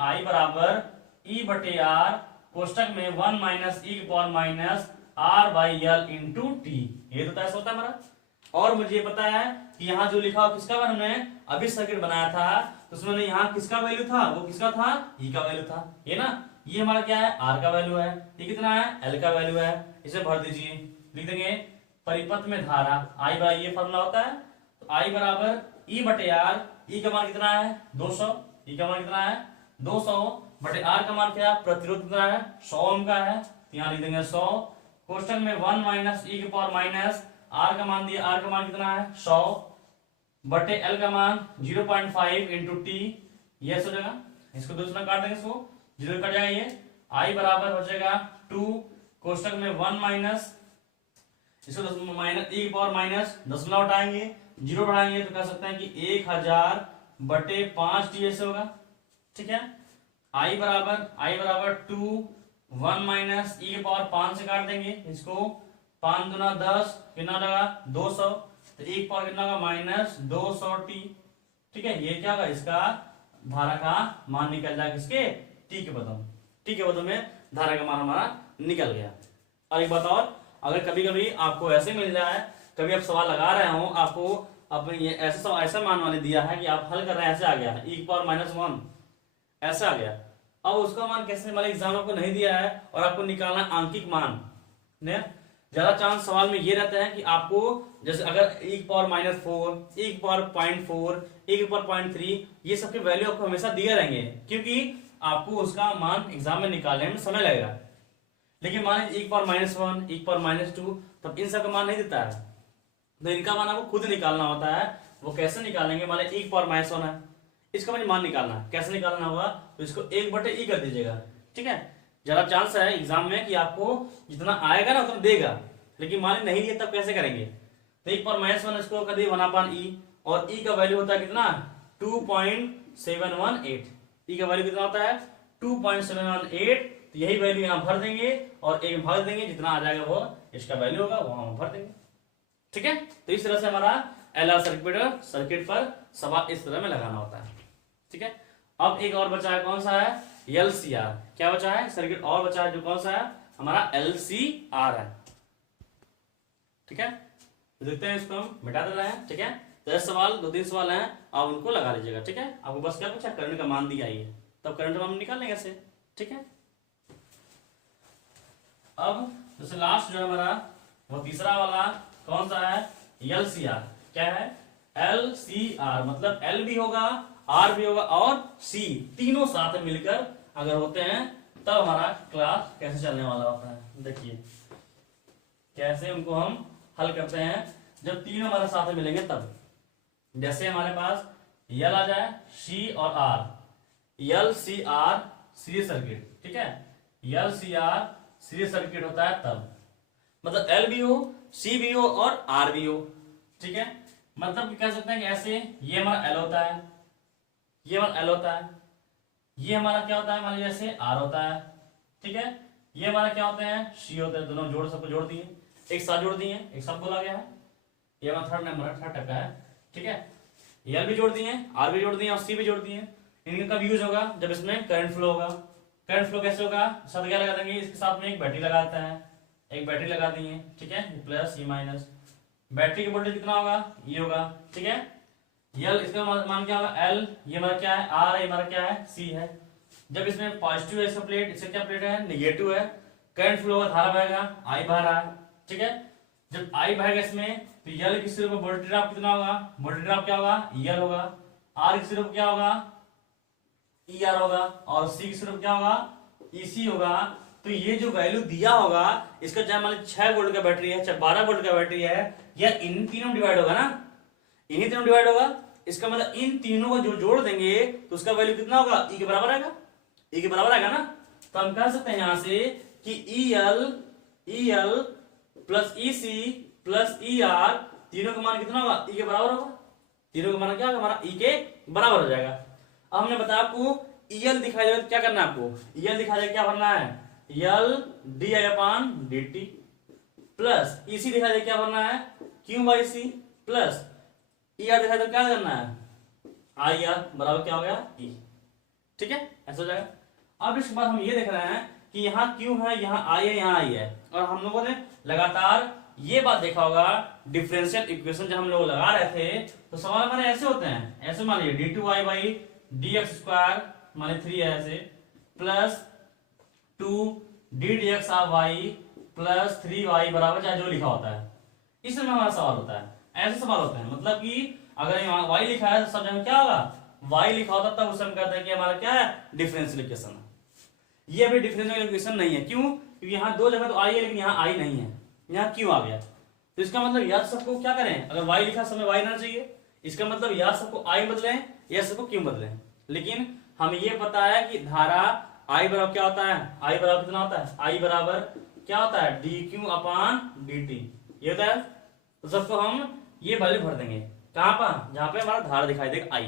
आई बराबर ई बटे आर, कोष्टक में 1 minus e power minus R by L into t, ये तो ऐसा होता है हमारा। और मुझे ये पता है कि यहाँ जो लिखा हो किसका, हमने अभी सर्किट बनाया था तो उसमें यहाँ किसका वैल्यू था, वो किसका था, ई का वैल्यू था, ये ना, ये हमारा क्या है, आर का वैल्यू है, ये कितना है, एल का वैल्यू है, इसे भर दीजिए, लिख देंगे परिपथ में धारा आई बराबर, ये फॉर्मूला होता है, तो आई बराबर ई बटे आर, ई का मान कितना है 200, ई का मान कितना है 200 बटे आर का मान क्या है, प्रतिरोध कितना है 100 ओम का है, यहाँ लिख देंगे 100, क्वेश्चन में 1 माइनस ई की पावर माइनस आर का मान दिया, आर का मान कितना है 100 बटे एल का मान 0.5 इंटू टी, ये हो जाएगा, इसको दूसरा काट देंगे, इसको 0 कट जाएगा, ये आई बराबर हो जाएगा 2, कोष्टक में 1 माइनस, इसको माइनस ई की पावर माइनस दशमलव हटाएंगे, 0 बढ़ाएंगे तो कह सकते हैं कि 1000 बटे 5 टी ऐसे होगा, ठीक है। आई बराबर 2, 1 माइनस ई की पावर 5 से काट देंगे, इसको 5 दूना 10, कितना लगा 200, तो ई की पावर कितना होगा माइनस 200 टी, ठीक है। ये क्या होगा, इसका धारा का मान निकल जाएगा किसके, टी के पदों में धारा का मान हमारा निकल गया। और एक बात और, अगर कभी कभी आपको ऐसे मिल जाए, कभी आप सवाल लगा रहे हो, आपको अब ये ऐसा मान वाले दिया है कि आप हल कर रहे हैं, ऐसे आ गया है ई की पावर -1 ऐसे आ गया, अब उसका मान कैसे, मतलब एग्जाम आपको नहीं दिया है और आपको निकालना आंकिक मान ने, ज्यादा चांस सवाल में ये रहता है कि आपको जैसे अगर ई की पावर -4, ई की पावर 0.4, ई की पावर 0.3, ये सबके वैल्यू आपको हमेशा दिए रहेंगे, क्योंकि आपको उसका मान एग्जाम में निकालने में समय लगेगा। लेकिन मान लीजिए e पावर -1, e पावर -2, तब इन सब का मान नहीं देता है, तो इनका मान आपको खुद निकालना होता है। वो कैसे निकालेंगे, मान लीजिए e पावर -1 है, इसका मुझे मान निकालना है, कैसे निकालना होगा, तो इसको 1/e कर दीजिएगा। ठीक है, ज्यादा चांस है एग्जाम में कि आपको जितना आएगा ना उतना देगा, लेकिन मान लीजिए नहीं दिया तब कैसे करेंगे, तो e पावर -1 इसको कर दिए 1/e, और e का वैल्यू होता है कितना 2.718, e का वैल्यू कितना होता है 2.718, तो यही वैल्यू यहाँ भर देंगे और एक भाग देंगे, जितना आ जाएगा वो इसका वैल्यू होगा वो हम भर देंगे। ठीक है, तो इस तरह से हमारा LR सर्किट पर सवाल इस तरह में लगाना होता है। ठीक है, अब एक और बचा है, कौन सा है, LCR। क्या बचा है, सर्किट और बचा है जो कौन सा है हमारा LCR है। ठीक है, तो देखते हैं, इसको हम मिटा दे रहे हैं। ठीक है, 10 सवाल 2-3 सवाल हैं, आप उनको लगा लीजिएगा। ठीक है, आपको बस क्या पूछा, करंट का मान दिया है, तब करंट का मान निकाल लेंगे ऐसे। ठीक है, अब जैसे लास्ट जो है हमारा वो तीसरा वाला कौन सा है, LCR। क्या है, LCR मतलब L भी होगा, R भी होगा और C तीनों साथ मिलकर अगर होते हैं तब हमारा क्लास कैसे चलने वाला होता है। देखिए कैसे उनको हम हल करते हैं, जब तीनों हमारे साथ मिलेंगे तब। जैसे हमारे पास L आ जाए, C और R, LCR सीरीज सर्किट। ठीक है, LCR सीरीज सर्किट होता है तब, मतलब L भी हो, C भी हो और R भी हो। ठीक है, मतलब कह सकते हैं कि ऐसे ये हमारा L होता है, ये हमारा L होता है, ये हमारा क्या होता है, मान लीजिए जैसे R होता है। ठीक है, ये हमारा क्या होते हैं, C होते हैं। दोनों जोड़, सबको जोड़ दिए, एक साथ जोड़ दिए, एक साथ बोला गया है, ये हमारा थर्ड नंबर थर्ड टका है। ठीक है, L भी जोड़ दिए, R भी जोड़ दिए और C भी जोड़ दिए। इनका कब यूज होगा, जब इसमें करंट फ्लो होगा। करंट फ्लो कैसे होगा, साथ क्या लगा देंगे, इसके साथ में एक बैटरी लगा देता है, एक बैटरी लगा दी है। ठीक है, प्लस ये माइनस, बैटरी की वोल्टेज कितना होगा, ये होगा। ठीक है, L इसका मान क्या होगा, L, ये हमारा क्या है R है, ये हमारा क्या है C है। जब इसमें पॉजिटिव है इसका प्लेट, इससे क्या प्लेट है निगेटिव है, करंट फ्लो होगा, धारा बहेगा, I बह रहा है। ठीक है, जब I बहेगा इसमें तो L की सिर्फ वोल्टेज ड्रॉप कितना होगा, वोल्टेज ड्रॉप क्या होगा, EL होगा। R की सिर्फ क्या होगा, ER होगा, और C की सिर्फ क्या होगा, EC होगा। तो ये जो वैल्यू दिया होगा इसका, चाहे मान लीजिए 6 वोल्ट का बैटरी है, चाहे 12 वोल्ट का बैटरी है, या इन तीनों डिवाइड होगा ना, इन्हीं तीनों डिवाइड होगा। इसका मतलब इन तीनों को जो जोड़ देंगे तो उसका वैल्यू कितना होगा, E के बराबर आएगा, E के बराबर आएगा ना। तो हम कह सकते हैं यहां से कि EL plus EC plus ER तीनों का मान कितना होगा, E के बराबर होगा। तीनों का मान क्या होगा हमारा, E के बराबर हो जाएगा। अब हमने बताया आपको EL दिखाई जाए तो क्या करना है, आपको EL दिखाई जाए क्या भरना है, L di/dt प्लस EC दिखाई दे क्या भरना है, Q/C प्लस ER दिखाई दे क्या करना है, IR बराबर क्या हो गया E। ठीक है, ऐसा हो जाएगा। अब इसके बाद हम ये देख रहे हैं कि यहाँ Q है, यहाँ I है, यहाँ I है, और हम लोगों ने लगातार ये बात देखा होगा, डिफरेंशियल इक्वेशन जब हम लोग लगा रहे थे तो सवाल हमारे ऐसे होते हैं, ऐसे मान लीजिए d2y/dx² मान लीजिए 3 है ऐसे, प्लस 2d/dx प्लस 3y बराबर चाहे जो लिखा होता है, इसमें हमारा सवाल होता है। ऐसे सवाल होते हैं, मतलब कि अगर यहाँ y लिखा है तो सब जगह क्या होगा, y लिखा होता तब उसे हम कहते हैं कि हमारा क्या है, डिफरेंशियल इक्वेशन है। ये अभी डिफरेंशियल इक्वेशन नहीं है, क्यों, क्योंकि यहाँ दो जगह तो I है लेकिन यहाँ I नहीं है, यहाँ क्यों आ गया। तो इसका मतलब या सबको क्या करें, अगर y लिखा समय y रहना चाहिए, इसका मतलब या सबको I बदलें या सबको क्यों बदलें। लेकिन हमें ये पता है कि धारा I बराबर क्या होता है, I बराबर कितना होता है, I बराबर क्या होता है, dq/dt ये होता है। तो सबको हम ये वैल्यू भर देंगे कहां पर, जहां पे हमारा धारा दिखाई देगा I।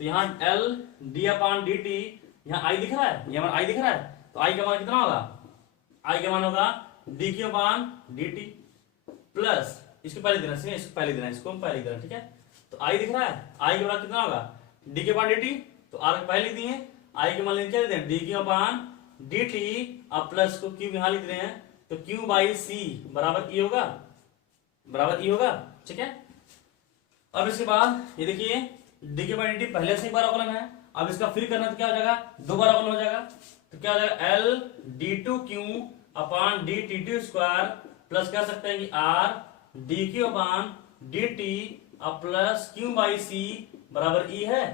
तो यहाँ L d/dt, यहाँ I दिख रहा है, ये हमारा I दिख रहा है, तो I का मान कितना होगा, I का मान होगा dq/dt प्लस इसको पहले देना, इसको पहले देना, इसको हम पहले देना। ठीक है, तो I दिख रहा है, I के मान कितना होगा dq/dt, तो R पहले दिए, I के मान लिख क्या देते हैं dq/dt, अब प्लस को Q यहाँ लिख रहे हैं, तो Q/C बराबर E होगा, बराबर E होगा। ठीक है, अब इसके बाद ये देखिए dq/dt पहले से एक बार अवकलन है, अब इसका फिर करना तो क्या हो जाएगा, दो बार अवकलन हो जाएगा, तो क्या हो जाएगा L d2q/dt² प्लस कह सकते हैं कि R dq/dt अब प्लस Q/C बराबर E है।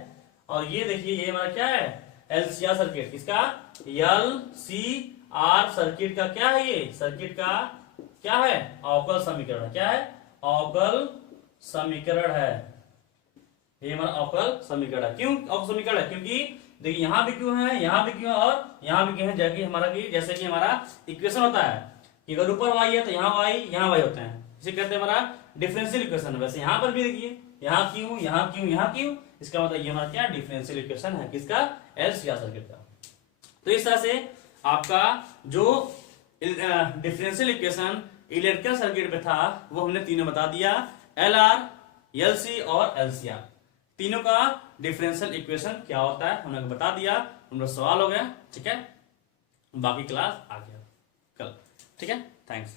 और ये देखिए ये हमारा क्या है, LCR सर्किट, इसका LCR आर सर्किट का क्या है, ये सर्किट का क्या है, अवकल समीकरण है। क्या है, अवकल समीकरण है। ये हमारा अवकल समीकरण है। क्यों अवकल समीकरण है, क्योंकि देखिए यहाँ भी क्यों है, यहाँ भी क्यों है और यहाँ भी क्यों है, जैसे कि हमारा इक्वेशन होता है कि अगर ऊपर y है तो यहाँ y यहाँ y होते हैं, इसे कहते हैं हमारा डिफरेंशियल इक्वेशन। वैसे यहाँ पर भी देखिए यहाँ क्यों, यहाँ क्यों, यहाँ क्यों, इसका मतलब ये हमारा क्या डिफरेंशियल इक्वेशन है, किसका, LCR सर्किट का। तो इस तरह से आपका जो डिफरेंशियल इक्वेशन इलेक्ट्रिकल सर्किट में था वो हमने तीनों बता दिया, LR, LC और LCR, तीनों का डिफरेंशियल इक्वेशन क्या होता है हमने बता दिया। हम लोग सवाल हो गया, ठीक है, बाकी क्लास आ गया कल, ठीक है, थैंक्स।